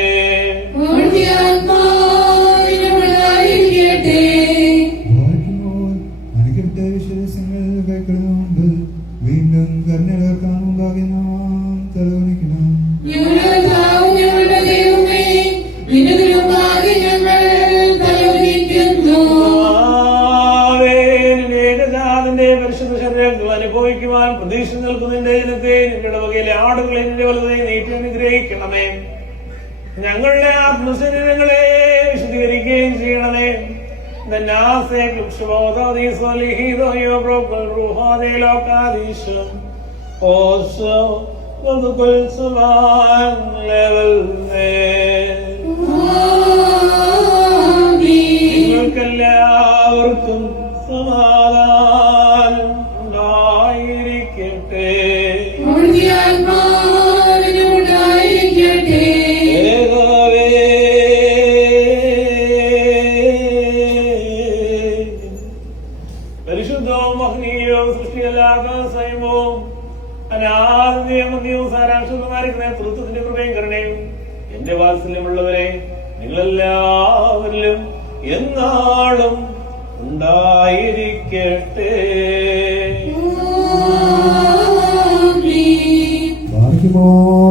അനുകൃത വിശ്വാസങ്ങൾ കൈക്കൊള്ളുന്ന മുമ്പ് വീണ്ടും കരുണയിളക്കാൻ മുമ്പാകെ നാം തലകുനിക്കണം. ഞങ്ങളുടെ ദൈവമേ, നിന്റെ തിരുമുമ്പാകെ ഞങ്ങൾ തലകുനിക്കുന്നു. നിന്റെ പരിശുദ്ധ ശരീരങ്ങൾ അനുഭവിക്കുവാൻ പ്രതീക്ഷ നിൽക്കുന്നതിന്റെ ജനത്തെ നിങ്ങളുടെ വകയിലെ ആടുകളെ നിന്റെ വലുതായി നീട്ടി അനുഗ്രഹിക്കണമേ. ഞങ്ങളുടെ ആത്മശരീരങ്ങളെ വിശദീകരിക്കുകയും ചെയ്യണമേ. നിങ്ങൾക്കെല്ലാവർക്കും സമാധാനം ഉണ്ടായിരിക്കട്ടെ. പരിശുദ്ധവും മഹനീയവും സൃഷ്ടിയല്ലാത്ത സ്വയവും അനാദ്യവും സാരാംശമായിരിക്കുന്ന നേതൃത്വത്തിന്റെ കൃപയും കരുണയും എന്റെ വാത്സല്യമുള്ളവരെ നിങ്ങളെല്ലാവരിലും എന്നാളും ഉണ്ടായിരിക്കട്ടെ.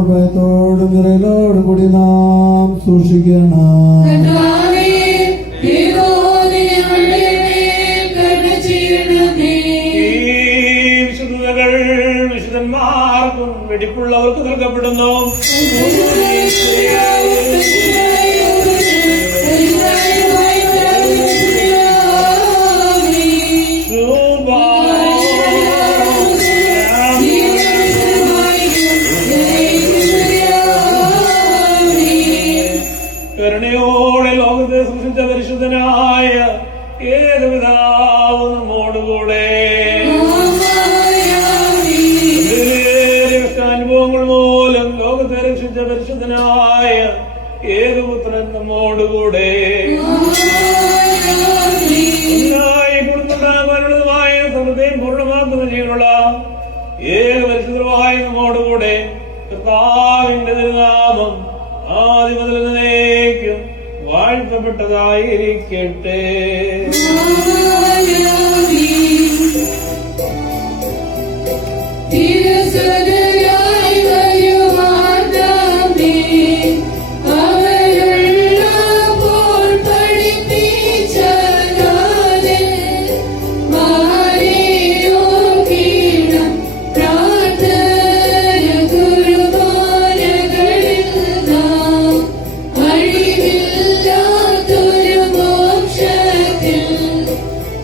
ഭയത്തോടും നിറയിലോടും കൂടി നാം സൂക്ഷിക്കണം. വിശുദ്ധതകൾ വിശുദ്ധന്മാർക്കും വെടിപ്പുള്ളവർക്ക് നൽകപ്പെടുന്നു. കരുണയോടെ ലോകത്തെ സൃഷ്ടിച്ച പരിശുദ്ധനായ ഏകപിതാവ് നമ്മോടുകൂടെ അനുഭവങ്ങൾ മൂലം ലോകത്തെ രക്ഷിച്ച പരിശുദ്ധനായ ഏകപുത്രൻ നമ്മോടുകൂടെ കൊടുത്തുണ്ടാകാനുള്ളതുമായ സമൃദ്ധിയും പൂർണ്ണമാക്കുന്ന ജീവനുള്ള ഏക പരിശുദ്ധമായ നമ്മോടുകൂടെ കർത്താവിന്റെ തിരുനാമം ആദിമുതലേക്കും വാഴ്ത്തപ്പെട്ടതായിരിക്കട്ടെ.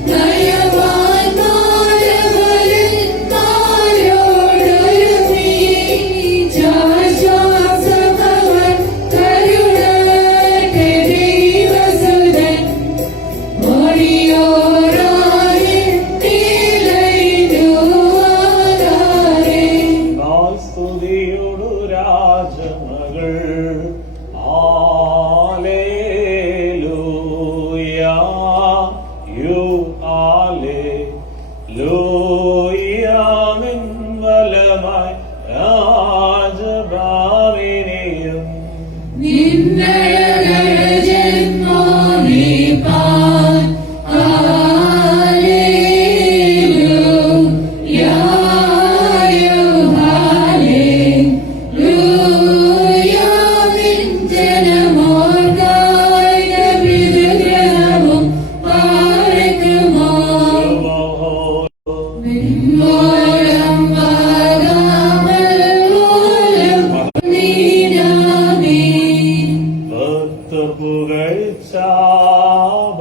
ദയവാൻ മാനവൻ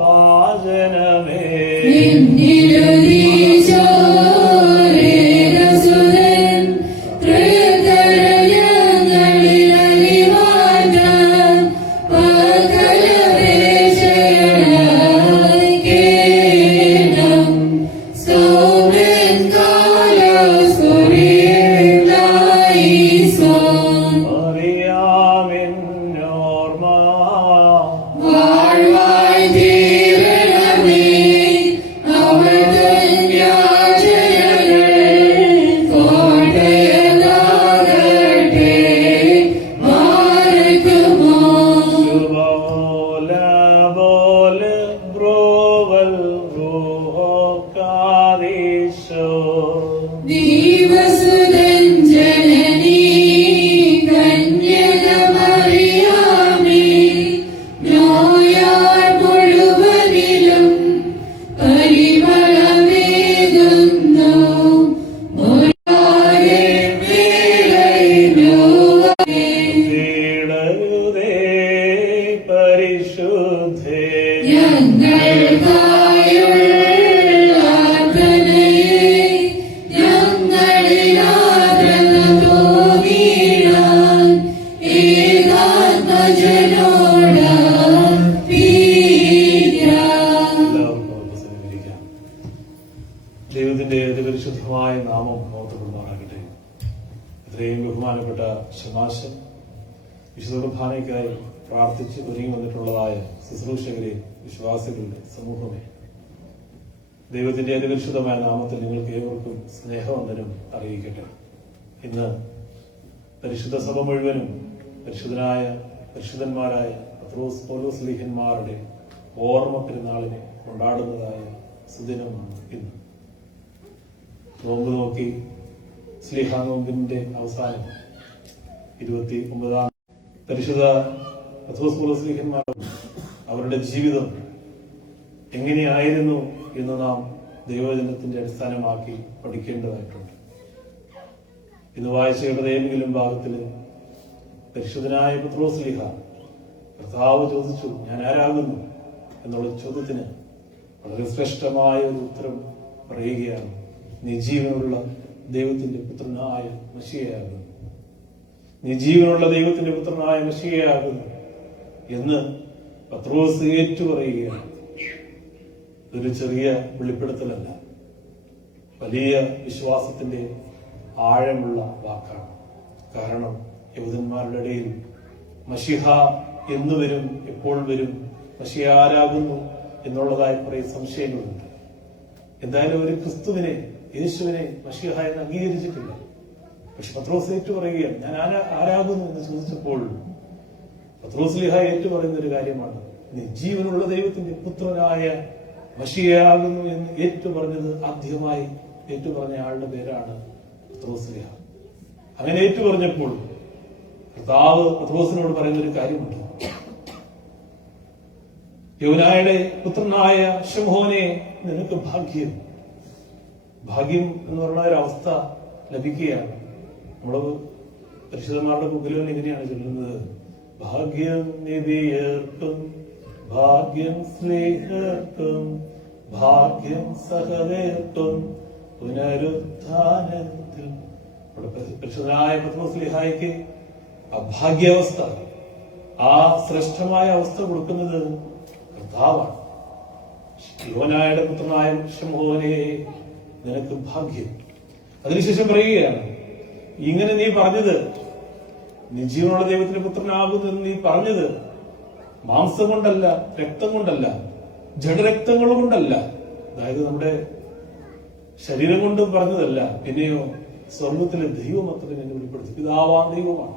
രക്ഷാഭാജനമേ ദൈവത്തിന്റെ അതിപരിശുദ്ധമായ നാമം മഹത്വപ്പെടുമാറാകട്ടെ. ഇത്രയും ബഹുമാനപ്പെട്ട ശമാശൻ വിശുദ്ധ കുർബാനയ്ക്കായി പ്രാർത്ഥിച്ച് ഒരുങ്ങി വന്നിട്ടുള്ളതായ ശുശ്രൂഷകരെ, വിശ്വാസികളുടെ സമൂഹമേ, ദൈവത്തിന്റെ അതിപരിശുദ്ധമായ നാമത്തിൽ നിങ്ങൾക്ക് ഏവർക്കും സ്നേഹവന്ദനം അറിയിക്കട്ടെ. ഇന്ന് പരിശുദ്ധ സഭ മുഴുവനും പരിശുദ്ധന്മാരായ പത്രോസ് പൗലോസ് ലീഹന്മാരുടെ ഓർമ്മ പെരുന്നാളിനെ കൊണ്ടാടുന്നതായ സുദിനമാണ് ഇന്ന്. നോമ്പ് നോക്കി സ്ലീഹാ നോമ്പിന്റെ അവസാനം 29 പരിശുദ്ധ പത്രോസ് പൗലോസ് ലീഹന്മാർ അവരുടെ ജീവിതം എങ്ങനെയായിരുന്നു എന്ന് നാം ദൈവവചനത്തിന്റെ അടിസ്ഥാനമാക്കി പഠിക്കേണ്ടതായിട്ടുണ്ട്. ഇന്ന് വായിച്ച ഏതെങ്കിലും ഭാഗത്തിൽ പരിശുദ്ധനായ പത്രോസ് ലീഹ കർത്താവ് ചോദിച്ചു, ഞാൻ ആരാകുന്നു എന്നുള്ള ചോദ്യത്തിന് വളരെ ശ്രേഷ്ഠമായ ഒരു ഉത്തരം പറയുകയാണ്, നീ ജീവനുള്ള ദൈവത്തിന്റെ പുത്രനായ മെശിഹയാകുന്നു, നീ ജീവനുള്ള ദൈവത്തിന്റെ പുത്രനായ മെശിഹയാകുന്നു എന്ന് പത്രോസ് ഏറ്റുപറയുകയാണ്. ഇതൊരു ചെറിയ വെളിപ്പെടുത്തലല്ല, വലിയ വിശ്വാസത്തിന്റെ ആഴമുള്ള വാക്കാണ്. കാരണം യഹൂദന്മാരുടെ ഇടയിൽ മശിഹ എന്ന് വരും, എപ്പോൾ വരും, മശിഹ ആരാകുന്നു എന്നുള്ളതായി കുറെ സംശയങ്ങളുണ്ട്. എന്തായാലും ഒരു ക്രിസ്തുവിനെ, യേശുവിനെ മശിഹ എന്ന് അംഗീകരിച്ചിട്ടില്ല. പക്ഷെ പത്രോസ് ഏറ്റുപറയുകയാണ്, ഞാൻ ആരാകുന്നു എന്ന് ചോദിച്ചപ്പോൾ പത്രോസ് ലീഹ ഏറ്റുപറയുന്ന ഒരു കാര്യമാണ്, നീ ജീവനുള്ള ദൈവത്തിന്റെ പുത്രനായ മശിഹയാകുന്നു എന്ന് ഏറ്റുപറഞ്ഞത്, ആദ്യമായി ഏറ്റുപറഞ്ഞ ആളുടെ പേരാണ് പത്രോസ് ലീഹ. അങ്ങനെ ഏറ്റുപറഞ്ഞപ്പോൾ കർത്താവ് പത്രോസിനോട് പറയുന്ന ഒരു കാര്യമുണ്ട്, യോനായുടെ പുത്രനായ ശിംഹോനെ, നിനക്ക് ഭാഗ്യം. ഭാഗ്യം എന്ന് പറയുന്ന ഒരു അവസ്ഥ ലഭിക്കുകയാണ്. നമ്മള് പരിശുദ്ധന്മാരുടെ പുകലുകൾ എങ്ങനെയാണ് ചൊല്ലുന്നത്? ഭാഗ്യം നിധിയർക്കും, ഭാഗ്യം സ്നേഹർക്കും, ഭാഗ്യം സഹവേർക്കും പുനരുത്ഥാനത്തിൽ. പരിശുദ്ധനായ പത്രോസ് ലീഹായ്ക്ക് ആ ഭാഗ്യാവസ്ഥ, ആ ശ്രേഷ്ഠമായ അവസ്ഥ കൊടുക്കുന്നത് കർത്താവാണ്. യോനായുടെ പുത്രനായ ശിംഹോനെ, നിനക്ക് ഭാഗ്യം. അതിനുശേഷം പറയുകയാണ്, ഇങ്ങനെ നീ പറഞ്ഞത്, നീ ജീവനുള്ള ദൈവത്തിന്റെ പുത്രനാകുന്നെന്ന് നീ പറഞ്ഞത് മാംസം കൊണ്ടല്ല, രക്തം കൊണ്ടല്ല, ജഡരക്തങ്ങൾ കൊണ്ടല്ല, അതായത് നമ്മുടെ ശരീരം കൊണ്ട് പറഞ്ഞതല്ല, പിന്നെയോ സ്വർഗത്തിലെ ദൈവം അത്ര എന്നെ വെളിപ്പെടുത്തി, പിതാവാൻ ദൈവമാണ്.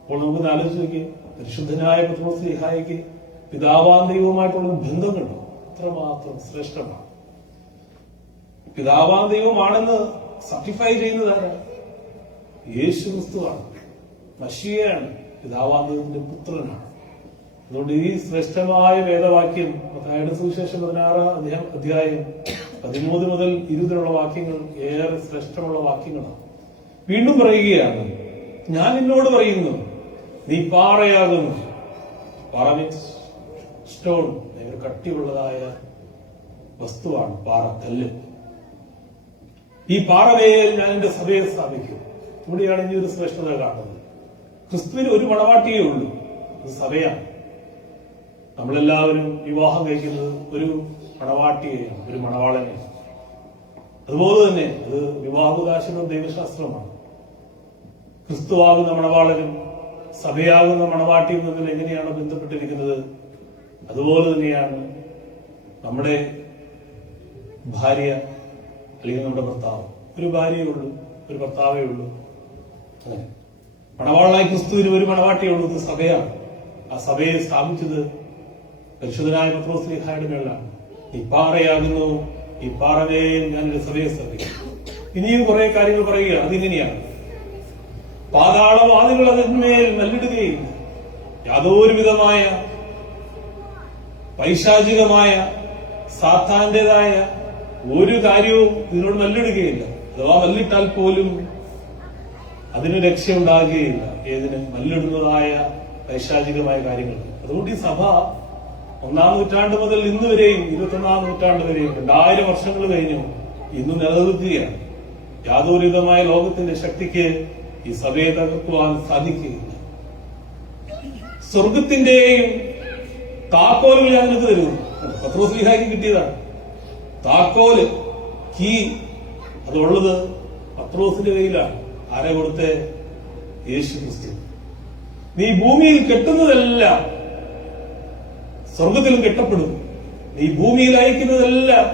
അപ്പോൾ നമുക്ക് ആലോചിച്ച് നോക്കി, പരിശുദ്ധനായ പത്രോസ് ലീഹായ്ക്ക് പിതാവാൻ ദൈവവുമായിട്ടുള്ള ബന്ധം കണ്ടോ? അത്രമാത്രം ശ്രേഷ്ഠമാണ്. പിതാവാൻ ദൈവമാണെന്ന് സർട്ടിഫൈ ചെയ്യുന്നതാണ് യേശു ക്രിസ്തുവാണ്, മശിഹയാണ്, പിതാവാൻ ദൈവത്തിന്റെ പുത്രനാണ്. അതുകൊണ്ട് ഈ ശ്രേഷ്ഠമായ വേദവാക്യം മത്തായിയുടെ സുവിശേഷം 16 അധ്യായം 13 മുതൽ 20 വാക്യങ്ങൾ ഏറെ ശ്രേഷ്ഠമുള്ള വാക്യങ്ങളാണ്. വീണ്ടും പറയുകയാണ്, ഞാൻ നിന്നോട് പറയുന്നു, നീ പാറയാകുന്നു. പാറ മീൻസ് സ്റ്റോൺ, ഒരു കട്ടിയുള്ളതായ വസ്തുവാണ് പാറക്കല്ല്. ഈ പാറമേൽ ഞാൻ എന്റെ സഭയെ സ്ഥാപിക്കും. ഇവിടെയാണ് ഇനി ഒരു ശ്രേഷ്ഠത കാണുന്നത്. ക്രിസ്തുവിന് ഒരു മണവാട്ടിയേ ഉള്ളൂ, അത് സഭയാണ്. നമ്മളെല്ലാവരും വിവാഹം കഴിക്കുന്നത് ഒരു മണവാട്ടിയെയാണ്, ഒരു മണവാളനെയാണ്. അതുപോലെ തന്നെ അത് വിവാഹദാശനവും ദൈവശാസ്ത്രമാണ്. ക്രിസ്തുവാകുന്ന മണവാളനും സഭയാകുന്ന മണവാട്ടിയും തമ്മിൽ എങ്ങനെയാണ് ബന്ധപ്പെട്ടിരിക്കുന്നത്, അതുപോലെ തന്നെയാണ് നമ്മുടെ ഭാര്യ അല്ലെങ്കിൽ നമ്മുടെ ഭർത്താവ്. ഒരു ഭാര്യയേ ഉള്ളൂ, ഒരു ഭർത്താവേ ഉള്ളൂ. അങ്ങനെ മണവാളനായി ക്രിസ്തുവിന് ഒരു മണവാട്ടിയേ ഉള്ളൂ, ഇത് സഭയാണ്. ആ സഭയെ സ്ഥാപിച്ചത് പരിശുദ്ധനായ പത്രോസ്ലീഹായുടെ മേലാണ്. ഈ പാറയാകുന്നു, ഈ പാറമേൽ ഞാനൊരു സഭയെ സ്ഥാപിക്കും. ഇനിയും കുറെ കാര്യങ്ങൾ പറയുക. അതിങ്ങനെയാണ്: പാതാളവാദികൾ അതിന്മേൽ മല്ലിടുകയില്ല. യാതൊരു വിധമായ പൈശാചികമായ സാത്താന്റേതായ ഒരു കാര്യവും ഇതിനോട് മല്ലിടുകയില്ല. അഥവാ മല്ലിട്ടാൽ പോലും അതിന് രക്ഷയുണ്ടാകുകയില്ല. ഏതിന്? മല്ലിടുന്നതായ പൈശാചികമായ കാര്യങ്ങൾ. അതുകൊണ്ട് ഈ സഭ 1-ാം നൂറ്റാണ്ട് മുതൽ ഇന്ന് വരെയും 21-ാം നൂറ്റാണ്ട് വരെയും 2000 വർഷങ്ങൾ കഴിഞ്ഞു ഇന്ന് നിലനിൽക്കുകയാണ്. യാതൊരുവിധമായ ലോകത്തിന്റെ ശക്തിക്ക് ഈ സഭയെ തകർക്കുവാൻ സാധിക്കുകയില്ല. സ്വർഗത്തിന്റെയും താക്കോലുകൾ ഞങ്ങൾക്ക് തരുന്നു. പത്രോസ്ലീഹായ്ക്ക് കിട്ടിയതാണ് താക്കോല്, കീ. അതുള്ളത് പത്രോസിന്റെ കയ്യിലാണ്. ആരെ കൊടുത്ത്? യേശു ക്രിസ്തു. നീ ഭൂമിയിൽ കെട്ടുന്നതെല്ലാം സ്വർഗത്തിലും കെട്ടപ്പെടും, നീ ഭൂമിയിൽ അയക്കുന്നതെല്ലാം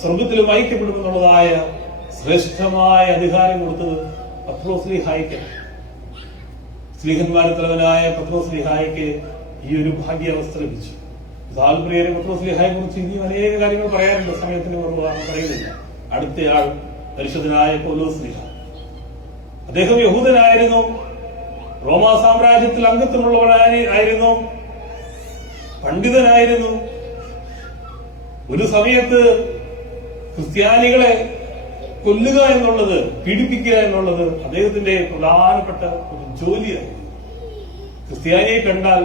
സ്വർഗത്തിലും അയക്കപ്പെടുമെന്നുള്ളതായ ശ്രേഷ്ഠമായ അധികാരം കൊടുത്തത് പത്രോസ്ലീഹായ്ക്ക്. സ്ലീഹന്മാരുടെ തലവനായ പത്രോസ്ലീഹായ്ക്ക് ഈ ഒരു ഭാഗ്യാവസ്ഥ ലഭിച്ചു. താൽപര്യേറെ പത്രോസ്ലീഹായെ കുറിച്ച് ഇനിയും അനേക കാര്യങ്ങൾ പറയാറുണ്ട്, സമയത്തിന് കുറവാണ്, പറയുന്നില്ല. അടുത്തയാൾ പരിശുദ്ധനായ പൗലോസ്ലീഹ. അദ്ദേഹം യഹൂദനായിരുന്നു, റോമാ സാമ്രാജ്യത്തിൽ അംഗത്വമുള്ളവനായിരുന്നു, പണ്ഡിതനായിരുന്നു. ഒരു സമയത്ത് ക്രിസ്ത്യാനികളെ കൊല്ലുക എന്നുള്ളത്, പീഡിപ്പിക്കുക എന്നുള്ളത് അദ്ദേഹത്തിന്റെ പ്രധാനപ്പെട്ട ഒരു ജോലിയായിരുന്നു. ക്രിസ്ത്യാനിയെ കണ്ടാൽ,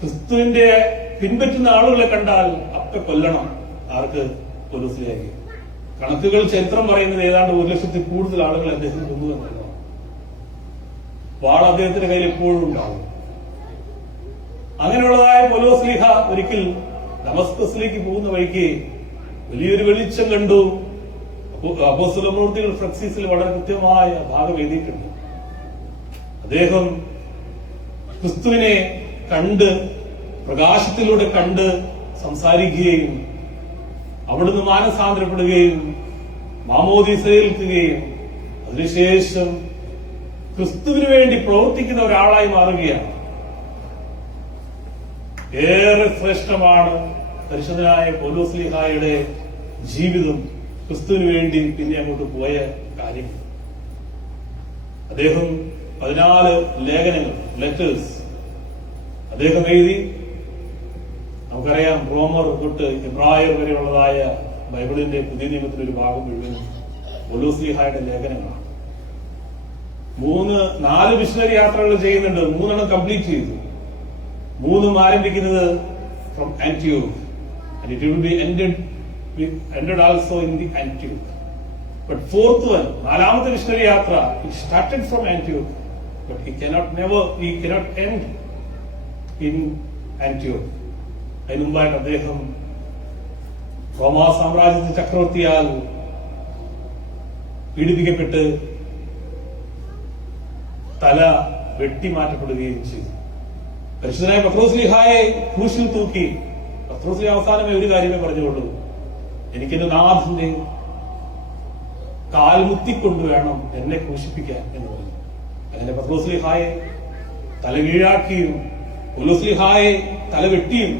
ക്രിസ്തുവിന്റെ പിൻപറ്റുന്ന ആളുകളെ കണ്ടാൽ അപ്പ കൊല്ലണം. ആർക്ക്? പൗലോസ്ലീഹായ്ക്ക്. കണക്കുകൾ, ചരിത്രം പറയുന്നത് ഏതാണ്ട് 1,00,000 കൂടുതൽ ആളുകൾ അദ്ദേഹം കൊന്നു എന്നതാണ്. വാൾ അദ്ദേഹത്തിന്റെ കയ്യിൽ എപ്പോഴും ഉണ്ടാവും. അങ്ങനെയുള്ളതായ പൗലോസ്ലീഹ ഒരിക്കൽ ദമസ്കസിലേക്ക് പോകുന്ന വഴിക്ക് വലിയൊരു വെളിച്ചം കണ്ടു. അപ്പോസ്തല പ്രവൃത്തികൾ ഫ്രക്സീസിൽ വളരെ കൃത്യമായ ഭാഗം എഴുതിയിട്ടുണ്ട്. അദ്ദേഹം ക്രിസ്തുവിനെ കണ്ട്, പ്രകാശത്തിലൂടെ കണ്ട് സംസാരിക്കുകയും അവിടുന്ന് മാനസാന്തരപ്പെടുകയും മാമോദീസയേൽക്കുകയും അതിനുശേഷം ക്രിസ്തുവിന് വേണ്ടി പ്രവർത്തിക്കുന്ന ഒരാളായി മാറുകയാണ്. ഏറെ ശ്രേഷ്ഠമാണ് പരിശുദ്ധനായ പൗലോസ്ലീഹായുടെ ജീവിതം. ക്രിസ്തുവിന് വേണ്ടി പിന്നെ അങ്ങോട്ട് പോയ കാര്യം. അദ്ദേഹം 14 ലേഖനങ്ങൾ, ലെറ്റേഴ്സ് അദ്ദേഹം എഴുതി. നമുക്കറിയാം, റോമർ തൊട്ട് എബ്രായർ വരെയുള്ളതായ ബൈബിളിന്റെ പുതിയ നിയമത്തിലെ ഒരു ഭാഗം മുഴുവൻ പൗലോസ്ലീഹായുടെ ലേഖനങ്ങളാണ്. 4 മിഷണറി യാത്രകൾ ചെയ്യുന്നുണ്ട്. 3 കംപ്ലീറ്റ് ചെയ്തു. 3 ആരംഭിക്കുന്നത് from ആന്റിയോക്ക്, and it will be ended also in the Antioch. But 4th one, 4ാമത്തെ മിഷണറി യാത്ര, it started from Antioch, but he cannot end in Antioch. അതിന് മുമ്പായിട്ട് അദ്ദേഹം റോമാ സാമ്രാജ്യത്തിന്റെ ചക്രവർത്തിയാൽ പീഡിപ്പിക്കപ്പെട്ട് തല വെട്ടിമാറ്റപ്പെടുകയും ചെയ്തു. പരിശുദ്ധനായ പത്രോസ്ലീഹായെ ക്രൂശിൽ തൂക്കി. പത്രോസ്ലീഹ അവസാനമേ ഒരു കാര്യമേ പറഞ്ഞുള്ളൂ: എനിക്കെന്റെ നാഥന്റെ കാൽമുത്തിക്കൊണ്ട് വേണം എന്നെ ക്രൂശിപ്പിക്കാൻ എന്ന് പറഞ്ഞു. അങ്ങനെ പത്രോസ്ലീഹായെ തലകീഴാക്കിയും പൗലോസ്ലീഹായെ തലവെട്ടിയും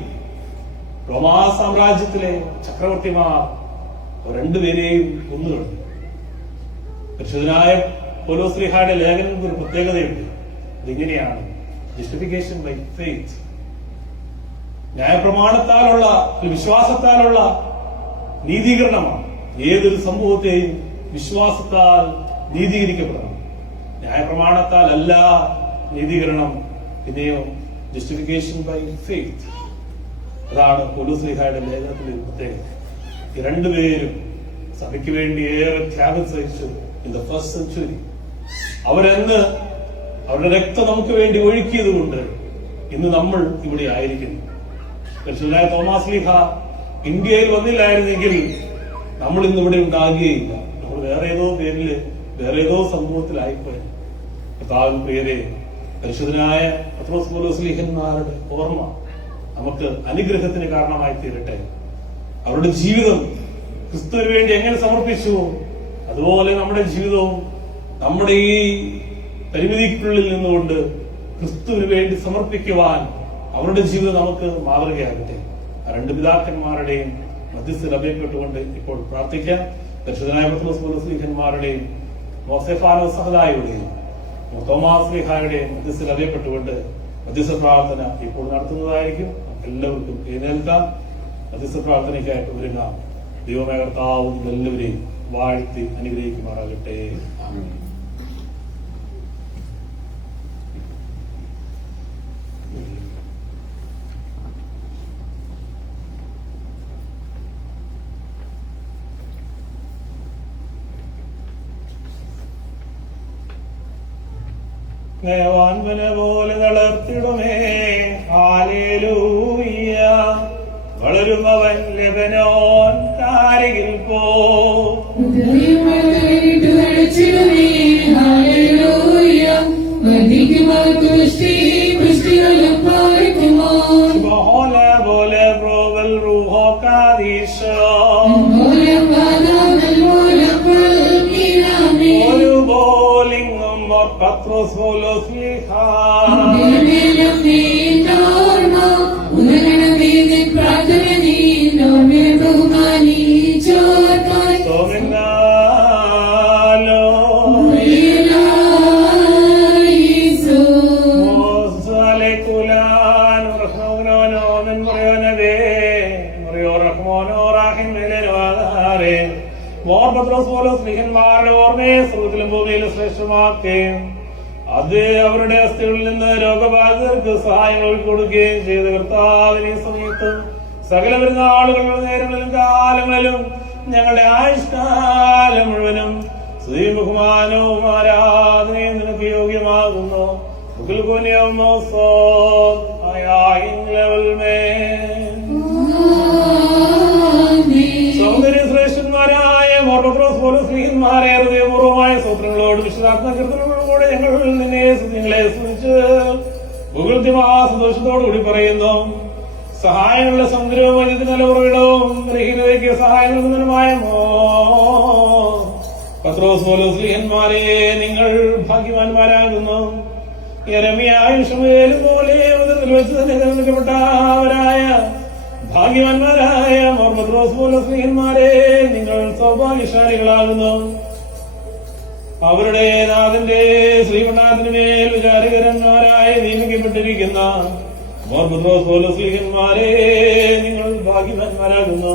റോമാ സാമ്രാജ്യത്തിലെ ചക്രവർത്തിമാർ 2 പേരെയും കൊന്നുകളഞ്ഞു. പരിശുദ്ധനായ പൗലോസ്ലീഹായുടെ ലേഖനങ്ങൾക്ക് ഒരു പ്രത്യേകതയുണ്ട്. അതിങ്ങനെയാണ്: ജസ്റ്റിഫിക്കേഷൻ ബൈ ഫെയ്ത്ത്. ന്യായപ്രമാണത്താലുള്ള, വിശ്വാസത്താലുള്ള നീതീകരണമാണ്. ഏതൊരു സംഭവത്തെയും വിശ്വാസത്താൽ നീതീകരിക്കപ്പെടണം. ന്യായപ്രമാണത്താൽ അല്ല നീതീകരണം. പിന്നെയോ ജസ്റ്റിഫിക്കേഷൻ ബൈ ഫെയ്ത്ത്. അതാണ് പൗലോസ്ലീഹായുടെ ലേഖനത്തിലെ പ്രത്യേകത. ഈ രണ്ടുപേരും സഭയ്ക്ക് വേണ്ടി ഏറെ ത്യാഗം സഹിച്ചു. ഇൻ ദ ഫസ്റ്റ് സെഞ്ചുറി അവരെന്ന് അവരുടെ രക്തം നമുക്ക് വേണ്ടി ഒഴുക്കിയത് കൊണ്ട് ഇന്ന് നമ്മൾ ഇവിടെ ആയിരിക്കുന്നു. പരിശുദ്ധനായ തോമാസ് ലീഹ ഇന്ത്യയിൽ വന്നില്ലായിരുന്നെങ്കിൽ നമ്മൾ ഇന്ന് ഇവിടെ ഉണ്ടാകുകയില്ല. നമ്മൾ വേറെ ഏതോ പേരില് വേറെ ഏതോ സമൂഹത്തിലായിപ്പോയി. കർത്താവിൻ പ്രിയരെ, പരിശുദ്ധനായ പത്രോസ് പൗലോസ് ലീഹന്മാരുടെ ഓർമ്മ നമുക്ക് അനുഗ്രഹത്തിന് കാരണമായി തീരട്ടെ. അവരുടെ ജീവിതം ക്രിസ്തുവിന് വേണ്ടി എങ്ങനെ സമർപ്പിച്ചു, അതുപോലെ നമ്മുടെ ജീവിതവും നമ്മുടെ ഈ പരിമിതിക്കുള്ളിൽ നിന്നുകൊണ്ട് ക്രിസ്തുവിന് വേണ്ടി സമർപ്പിക്കുവാൻ അവരുടെ ജീവിതം നമുക്ക് മാതൃകയാകട്ടെ. രണ്ട് പിതാക്കന്മാരുടെയും മധ്യസ്ഥയിൽ അഭയപ്പെട്ടുകൊണ്ട് ഇപ്പോൾ പ്രാർത്ഥിക്കാം. പരിശുദ്ധനായ പത്രോസ് പൗലോസ് ലീഹന്മാരുടെയും മോസെഫാനോ സഹദായുടെയും തോമാസ് ലീഹായുടെയും മധ്യസ്ഥയിൽ അഭയപ്പെട്ടുകൊണ്ട് മധ്യസ്ഥ പ്രാർത്ഥന ഇപ്പോൾ നടത്തുന്നതായിരിക്കും. എല്ലാവർക്കും എഴുന്നേൽക്കാം. മധ്യസ്ഥ പ്രാർത്ഥനയ്ക്കായിട്ട് ഒരുങ്ങാം. ദൈവമേ കർത്താവ് എല്ലാവരെയും വാഴ്ത്തി അനുഗ്രഹിക്കുമാറാകട്ടെ. ആമേൻ. വാൻവന പോലെ തളർത്തിടുമേ. ഹല്ലേലൂയ. വളരുമവൻ ലെബനോൻ കാരകിൽ പോ. പോലെ പ്രോവൽ റൂഹോ കാദീശോ. ഒരു ബോലിംഗും പത്രോസ് പൗലോസ് ലീഹ. പത്രോസ് പൗലോസ് ലീഹന്മാരുടെ ഓർമ്മയെ സ്വർഗ്ഗത്തിലും ഭൂമിയിലും ശ്രേഷ്ഠമാക്കുകയും അത് അവരുടെ അസ്ഥികളിൽ നിന്ന് രോഗബാധിതർക്ക് സഹായങ്ങൾ കൊടുക്കുകയും ചെയ്ത കർത്താവിനെ സമയത്ത് സകല വരുന്ന ആളുകളുടെ നേരങ്ങളിലും കാലങ്ങളിലും ഞങ്ങളുടെ ആയുഷ്കാലം മുഴുവനും സ്തുതിയും ബഹുമാനവും ആരാധനയും നിനക്ക് യോഗ്യമാകുന്നു. സൗന്ദര്യ ശ്രേഷ്ഠന്മാരായ പത്രോസ് പൗലോസ് ലീഹന്മാരെ ഹൃദയപൂർവമായ സ്തോത്രങ്ങളോട് വിശുദ്ധാത്മകീർത്തനങ്ങളോടെ ഞങ്ങൾ നിങ്ങളെ സ്തുതിച്ച് സന്തോഷത്തോടുകൂടി പറയുന്നു. സഹായങ്ങളുടെ സമുദ്രവും വൈദ്യുതി നിലവുറവിടവും രഹീനതയ്ക്ക് സഹായം നൽകുന്നതിനുമായ പത്രോസ് പൗലോസ് ലീഹന്മാരെ നിങ്ങൾ ഭാഗ്യവാന്മാരാകുന്നു. യെരമ്യായും ശമൂവേലും പോലെ മുതൽ വെച്ച് തന്നെ തിരഞ്ഞെടുക്കപ്പെട്ടവരായ ഭാഗ്യവാന്മാരായ പത്രോസ് പൗലോസ് ലീഹന്മാരെ നിങ്ങൾ സൗഭാഗ്യശാലികളാകുന്നു. അവരുടെ നാഥന്റെ ശ്രീമനാഥന് മേൽ വിചാരകരന്മാരായി നിയമിക്കപ്പെട്ടിരിക്കുന്ന പത്രോസ് പൗലോസ് ലീഹന്മാരെ നിങ്ങൾ ഭാഗ്യവാന്മാരാകുന്നു.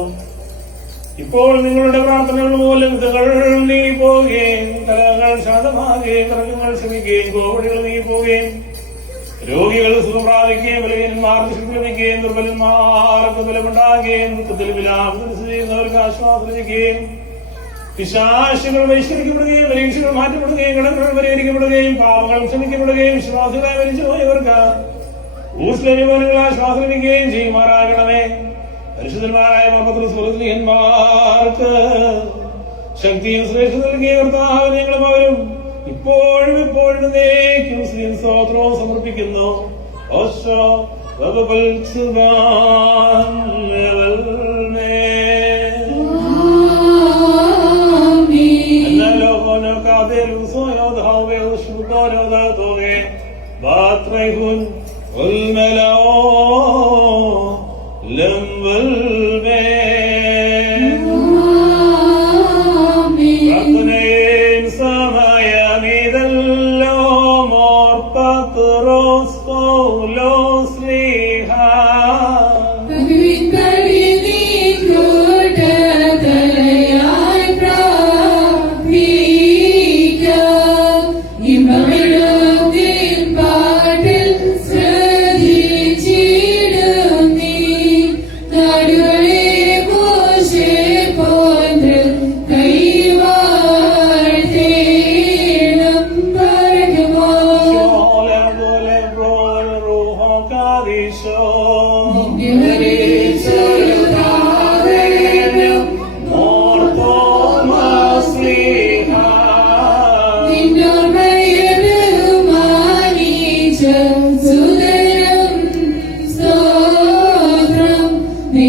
ഇപ്പോൾ നിങ്ങളുടെ പ്രാർത്ഥനകൾ മൂലം ഇതുകൾ നീങ്ങിപ്പോവുകയും കലഹങ്ങൾ ശാന്തമാകുകയും തർക്കങ്ങൾ ശ്രമിക്കുകയും കോവിഡുകൾ നീങ്ങിപ്പോവുകയും രോഗികൾ സുഖം പ്രാപിക്കുകയും ബലഹീനന്മാർക്ക് ശക്തി ലഭിക്കുകയും ദുർബലന്മാർക്ക് ബലമുണ്ടാകുകയും ദുഃഖത്തിൽ വിലാപുന്നവർക്ക് ആശ്വാസം ലഭിക്കുകയും പിശാചുകൾ ബഹിഷ്കരിക്കപ്പെടുകയും പരീക്ഷകൾ മാറ്റപ്പെടുകയും കടങ്ങൾ പരിഹരിക്കപ്പെടുകയും പാപങ്ങൾ ക്ഷമിക്കപ്പെടുകയും വിശ്വാസികളെ മരിച്ചുപോയവർക്ക് ഊർസ്ലഭ്യമാനങ്ങൾ ആശ്വാസം ലഭിക്കുകയും ചെയ്യുമാറാകണമേ. പരിശുദ്ധന്മാരായ പത്രോസ് പൗലോസ് ലീഹന്മാർക്ക് ശക്തിയും ശ്രേഷ്ഠത നൽകിയ കർത്താവ് ഞങ്ങളും അവരും ഇപ്പോഴും എപ്പോഴും സ്തോത്രവും സമർപ്പിക്കുന്നു.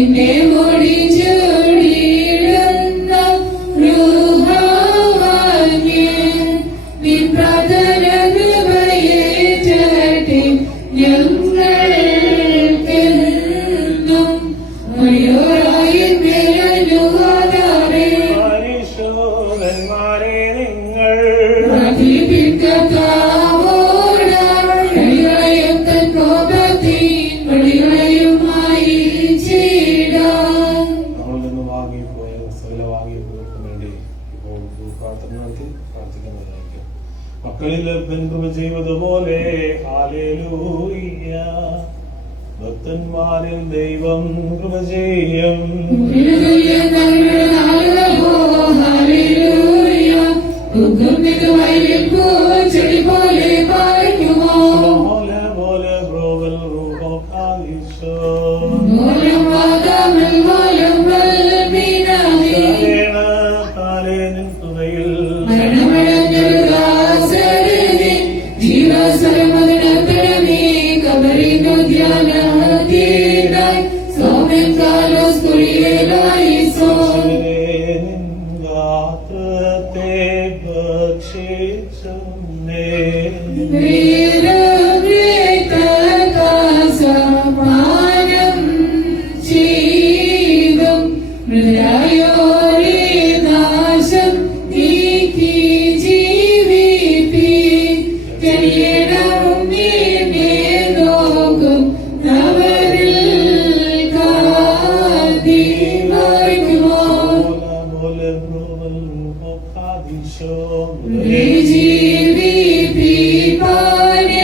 നിന്റെ മുടി ചൂടിയിടുന്ന രൂപവാന്യൻ നിൻ പ്രാർത്ഥന കൃപയേറ്റട്ടെ ഞങ്ങൾക്കെന്നും മയോരായി മേലനുവാദാരേ പരിശോധന്മാരെ നിങ്ങൾ പ്രതിപിക്കത്താവോടായും തൻ കോപത്തിൻ വടികളെയുമായി ചീടാം. നമ്മളിൽ നിന്ന് വാങ്ങിപ്പോയ സകല വാങ്ങിപ്പോയവർക്ക് വേണ്ടി ഇപ്പോൾ പ്രാർത്ഥന നടത്തി പ്രാർത്ഥിക്കുന്നതായിരിക്കും. മക്കളിൽ കൃപ ചെയ്തതുപോലെ ഹല്ലേലൂയ. ഭക്തന്മാരിൽ ദൈവം കൃപ ചെയ്യും. Hallelujah, hallelujah. ഉഗ്ഗമിക വയലിൽ പൂച്ചെടി പോലെ പായിക്കുമോ. പോലെ പോലെ ബ്രോവൽ റൂഹോ കാലിശോ. മൂലം വാദാമിൽ മൂലം വൽമീനാമി. താലേ നിൻ തുണയിൽ മരണമടഞ്ഞൊരു ദാസരനെ ജീവസ്വരമതിനത്തരമേ കബറിനു ധ്യാനതീരായി സോമൻ കാലോസ് കുറിയേലായിസോ. ഗാത്രത്തെ ഭക്ഷിച്ചുന്നേ. വീരവൃത്തകാസമാനം ചെയ്തും മൃതരായോരേ നാശം നീക്കി ജീവിപ്പിക്കണിയടവും നീ നോക്കും അവരിൽ കാത്തിരിക്കുമോ.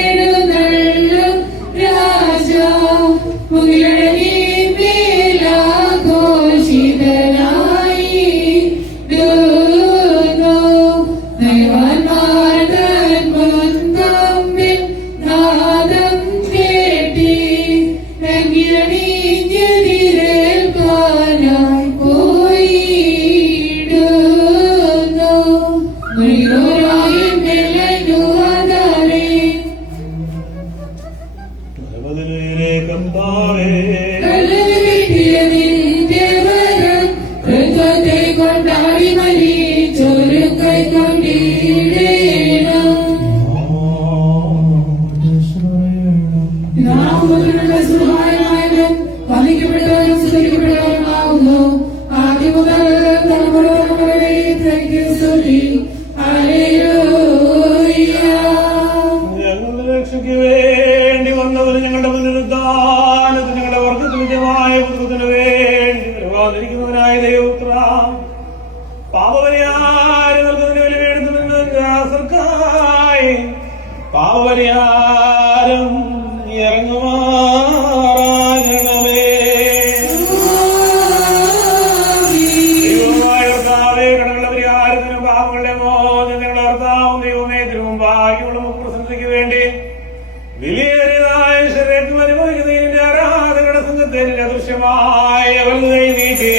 ജീവിപ്പിപ്പാനെഴുന്നള്ളും രാജാ മുകിലഴകി മേലാഘോഷിതനായി നയവാന്മാർ തൻ മുൻകമ്പിൽ നാദം കേട്ടി രംഗിയണിഞ്ഞെതിരേൽക്കാനായി പോയിടുന്നു. മണിയോരായി മെലനുവാദാരേ കല്ലറിയ നിന്റെ വരം കൃത്വത്തെ കൊണ്ടാടി മരിച്ചൊരു കൈക്കൊണ്ടിടേണം. നാമമുള്ള സുഹായനായവൻ വധിക്കപ്പെട്ടവനും സ്തുതിക്കപ്പെട്ടവനുമാകുന്നു. ആദ്യം മുതൽ തലമുറവരെയും സ്തുതി. ഹല്ലേലൂയ. ഞങ്ങളുടെ രക്ഷയ്ക്ക് വേണ്ടി വന്നവന് ഞങ്ങളുടെ പുനരുദ്ധാനത്തിന് ഞങ്ങളുടെ വർഗത്തിന് നിജമായ പുത്രത്തിന് വേണ്ടി വരുവാതിരിക്കുന്നവനായ ദൈവപുത്ര പാപപരിഹാരം നൽകുന്നതിന് വേണ്ടി വേണ്ടുന്ന ദാസർക്കായി പാപപരിഹാരം ഇറങ്ങുമാറാകണമേ. ദൈവമായ കർത്താവേ, കടങ്ങളുടെ പരിഹാരത്തിനും പാപങ്ങളുടെ മോചനം ഞങ്ങളുടെ കർത്താവും ദൈവമേ തിരുമുമ്പായുള്ള മുഖപ്രസന്നതയ്ക്ക് വേണ്ടി വിലയേറിയതായ ശരീരത്തിൽ അനുഭവിക്കുന്നതിന്റെ ആരാധകരുടെ സംഘത്തെ അദൃശ്യമായ വലുതായി നീട്ടി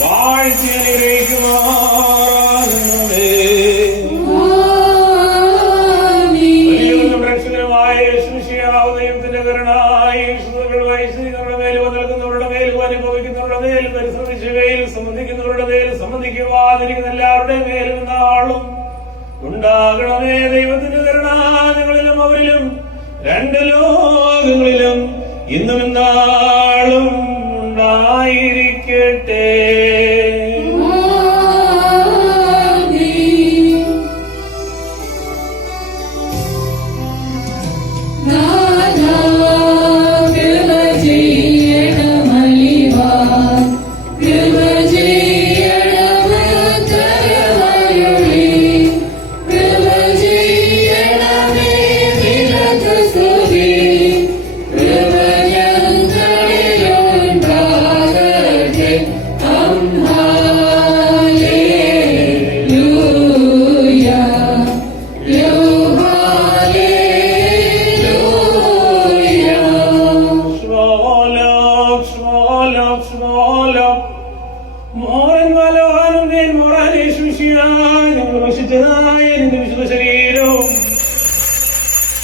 വാഴ്ത്തി അനുഗ്രഹിക്കുമാറാകണമേ. വലിയവനും രക്ഷകനുമായ യേശുമിശിഹാവ് ദൈവത്തിന്റെ കരുണായി വൈശ്വരുടെ മേൽ നൽകുന്നവരുടെ മേലും അനുഭവിക്കുന്നവരുടെ മേലും പരിശ്രമിച്ചവയിൽ സംബന്ധിക്കുന്നവരുടെ മേലും സംബന്ധിക്കുവാതിരിക്കുന്ന എല്ലാവരുടെ മേലും നാളും ഉണ്ടാകണമേ. ദൈവത്തിന്റെ കരുണ ഞങ്ങളിലും അവരിലും രണ്ട് ലോകങ്ങളിലും ഇന്നും നാളും ഉണ്ടായിരിക്കട്ടെ.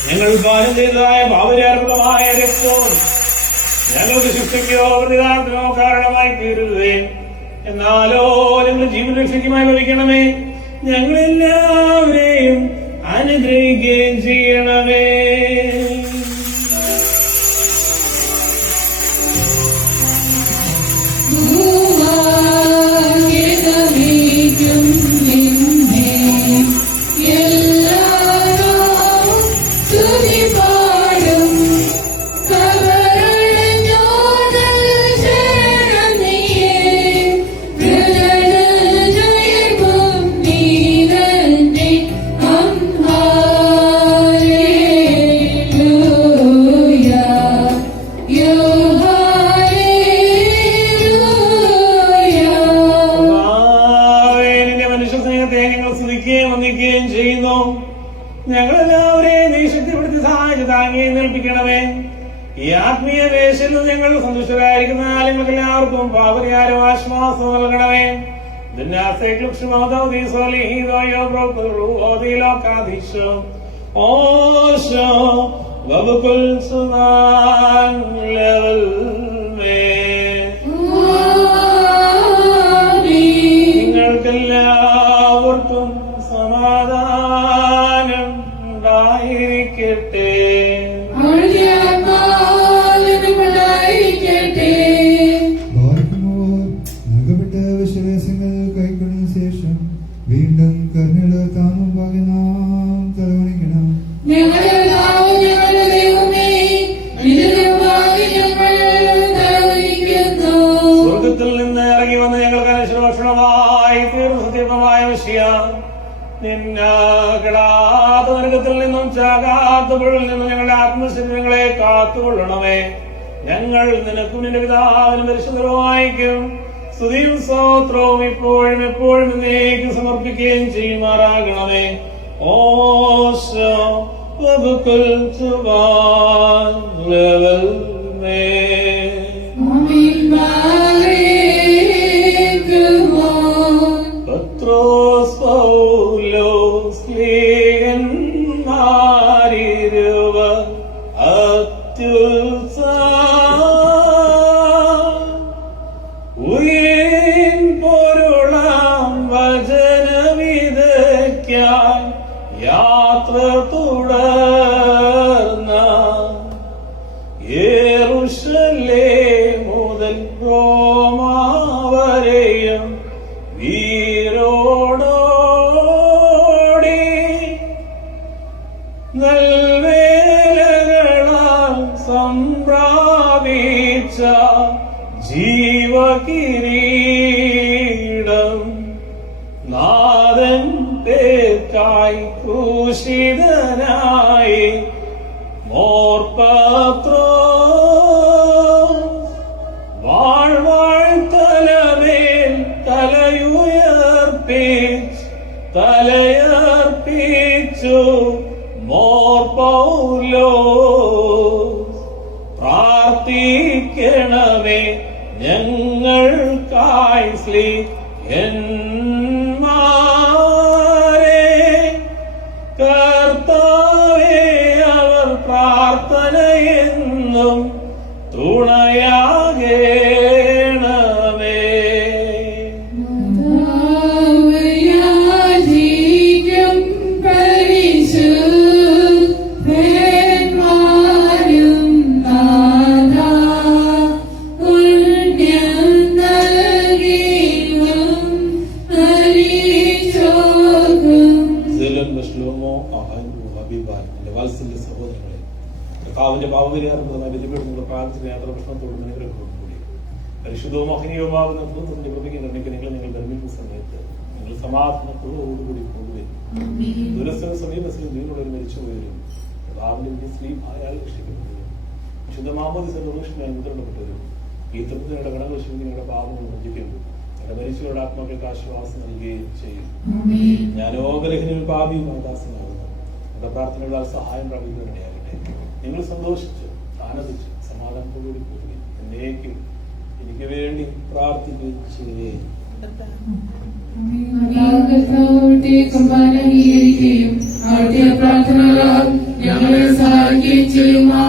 ഞങ്ങൾ പാനം ചെയ്തതായ പാപചാർപ്പമായ രക്തവും ഞങ്ങൾക്ക് ശിക്ഷയ്ക്കോ പ്രതികാരത്തിനോ കാരണമായി തീരരുതേ. എന്നാലോ ഞങ്ങൾ ജീവൻ രക്ഷയ്ക്കുമായി ഭവിക്കണമേ. ഞങ്ങളെല്ലാവരെയും അനുഗ്രഹിക്കുകയും ചെയ്യണമേ. ഞങ്ങളെല്ലാവരെയും നീ ശക്തിപ്പെടുത്തി സഹായിച്ച് താങ്ങി നിൽപ്പിക്കണമേ. ഈ ആത്മീയ വേശയിൽ ഞങ്ങൾ സന്തുഷ്ടരായിരിക്കുന്ന ഞങ്ങൾക്ക് എല്ലാവർക്കും പാപരിഹാരം ആശ്വാസം നൽകണമേ. നിങ്ങൾക്കെല്ലാവർക്കും സമാധാനം ഉണ്ടായിരിക്കട്ടെ. നൽകപ്പെട്ട വിശ്വാസങ്ങൾ കൈക്കൊള്ളുന്ന ശേഷം വീണ്ടും കരുണയുള്ള താമം ഭാഗ്യ നാം തലവണിക്കണം. സ്വർഗത്തിൽ നിന്ന് ഇറങ്ങി വന്ന് ഞങ്ങൾക്ക് അനുശോഷണമായി തീർന്ന സത്യമായ വിഷയം നിന്നാകടാത്ത നരകത്തിൽ നിന്നും ചാകാത്ത പുഴയിൽ നിന്നും ഞങ്ങളുടെ ആത്മശരീരങ്ങളെ കാത്തുകൊള്ളണമേ. ഞങ്ങൾ നിനക്കും നിന്റെ പിതാവിനും പരിശുദ്ധമായിരിക്കും സ്തുതിയും സ്തോത്രവും ഇപ്പോഴും എപ്പോഴും എന്നേക്കും സമർപ്പിക്കുകയും ചെയ്യുമാറാകണമേ. ഓശോ വബുകുൽ സുബാൻ ലവൽ മേ പത്രോസ് പൗലോസ് ലേഖന്മാരിരുവർ ഉയരിൻ പൊരുളാം വചനവിതയ്ക്കാൻ യാത്ര തുടർന്ന യെരൂശലേം മുതൽ റോമാ വരെയും വീരോടോടി നൽവേലകളാൽ സംപ്രാപിച്ച ജീവകിരീടം നാഥൻ പേർക്കായി ക്രൂശിതനായി മോർപത്രോ വാഴ്വാഴ്ത്തലമേൽ തലയർപ്പിച്ചു മോർ പൗലോസ് പ്രാർത്ഥിക്കണമേ ഞങ്ങൾക്കായി സ്ലീഹന്മാരെ. കർത്താവേ അവർ പ്രാർത്ഥനയെന്നും തുണയാകേണമേ. വാത്സല്യ സഹോദരങ്ങളെ, കർത്താവിന്റെ പാപപരിഹാരപ്രദമായ ബലിപീഠങ്ങളുടെ പ്രാർത്ഥന യാത്ര പ്രശ്നത്തോടും അനുഗ്രഹത്തോടും കൂടി പരിശുദ്ധവും മഹനീയവുമാകുന്ന ദൈവത്തിന്റെ കൃപയ്ക്ക് നിർമ്മിക്കുന്ന നിങ്ങൾ ധർമ്മിക്കുന്ന സമയത്ത് നിങ്ങൾ സമാധാനത്തോടുകൂടി പോകുകയും ദുരസ്ഥ സമീപസ്ഥയിൽ നിങ്ങളൊരു മരിച്ചുപോയവരും കർത്താവിന്റെ സ്ലീഹായാൽ രക്ഷിക്കപ്പെട്ടവരും വിശുദ്ധ മാമോദിസ നിർദ്ദേശമായി മുദ്രയിടപ്പെട്ടവരും ഈ തൃപ്തിയുടെ കടങ്ങൾ നിങ്ങളുടെ പാപങ്ങൾ മോചിക്കും എന്റെ മരിച്ചവരുടെ ആത്മാക്കൾക്ക് ആശ്വാസം നൽകുകയും ചെയ്യും. ഞാനോ ബലഹീനനും പാപിയുമായ ദാസനാകുന്നു. പ്രാർത്ഥനകളാൽ സഹായം പ്രാപിക്കുന്നവരുടെയാകട്ടെ. നിങ്ങൾ സന്തോഷിച്ച് ആനന്ദിച്ച് സമാധാനത്തോടുകൂടി പോവുകയും എന്നേക്കും എനിക്ക് വേണ്ടി പ്രാർത്ഥിക്കുകയും ചെയ്യുകയും പ്രാർത്ഥനകളാൽ ഞങ്ങളെ സഹായിക്കുകയും ചെയ്യുമാ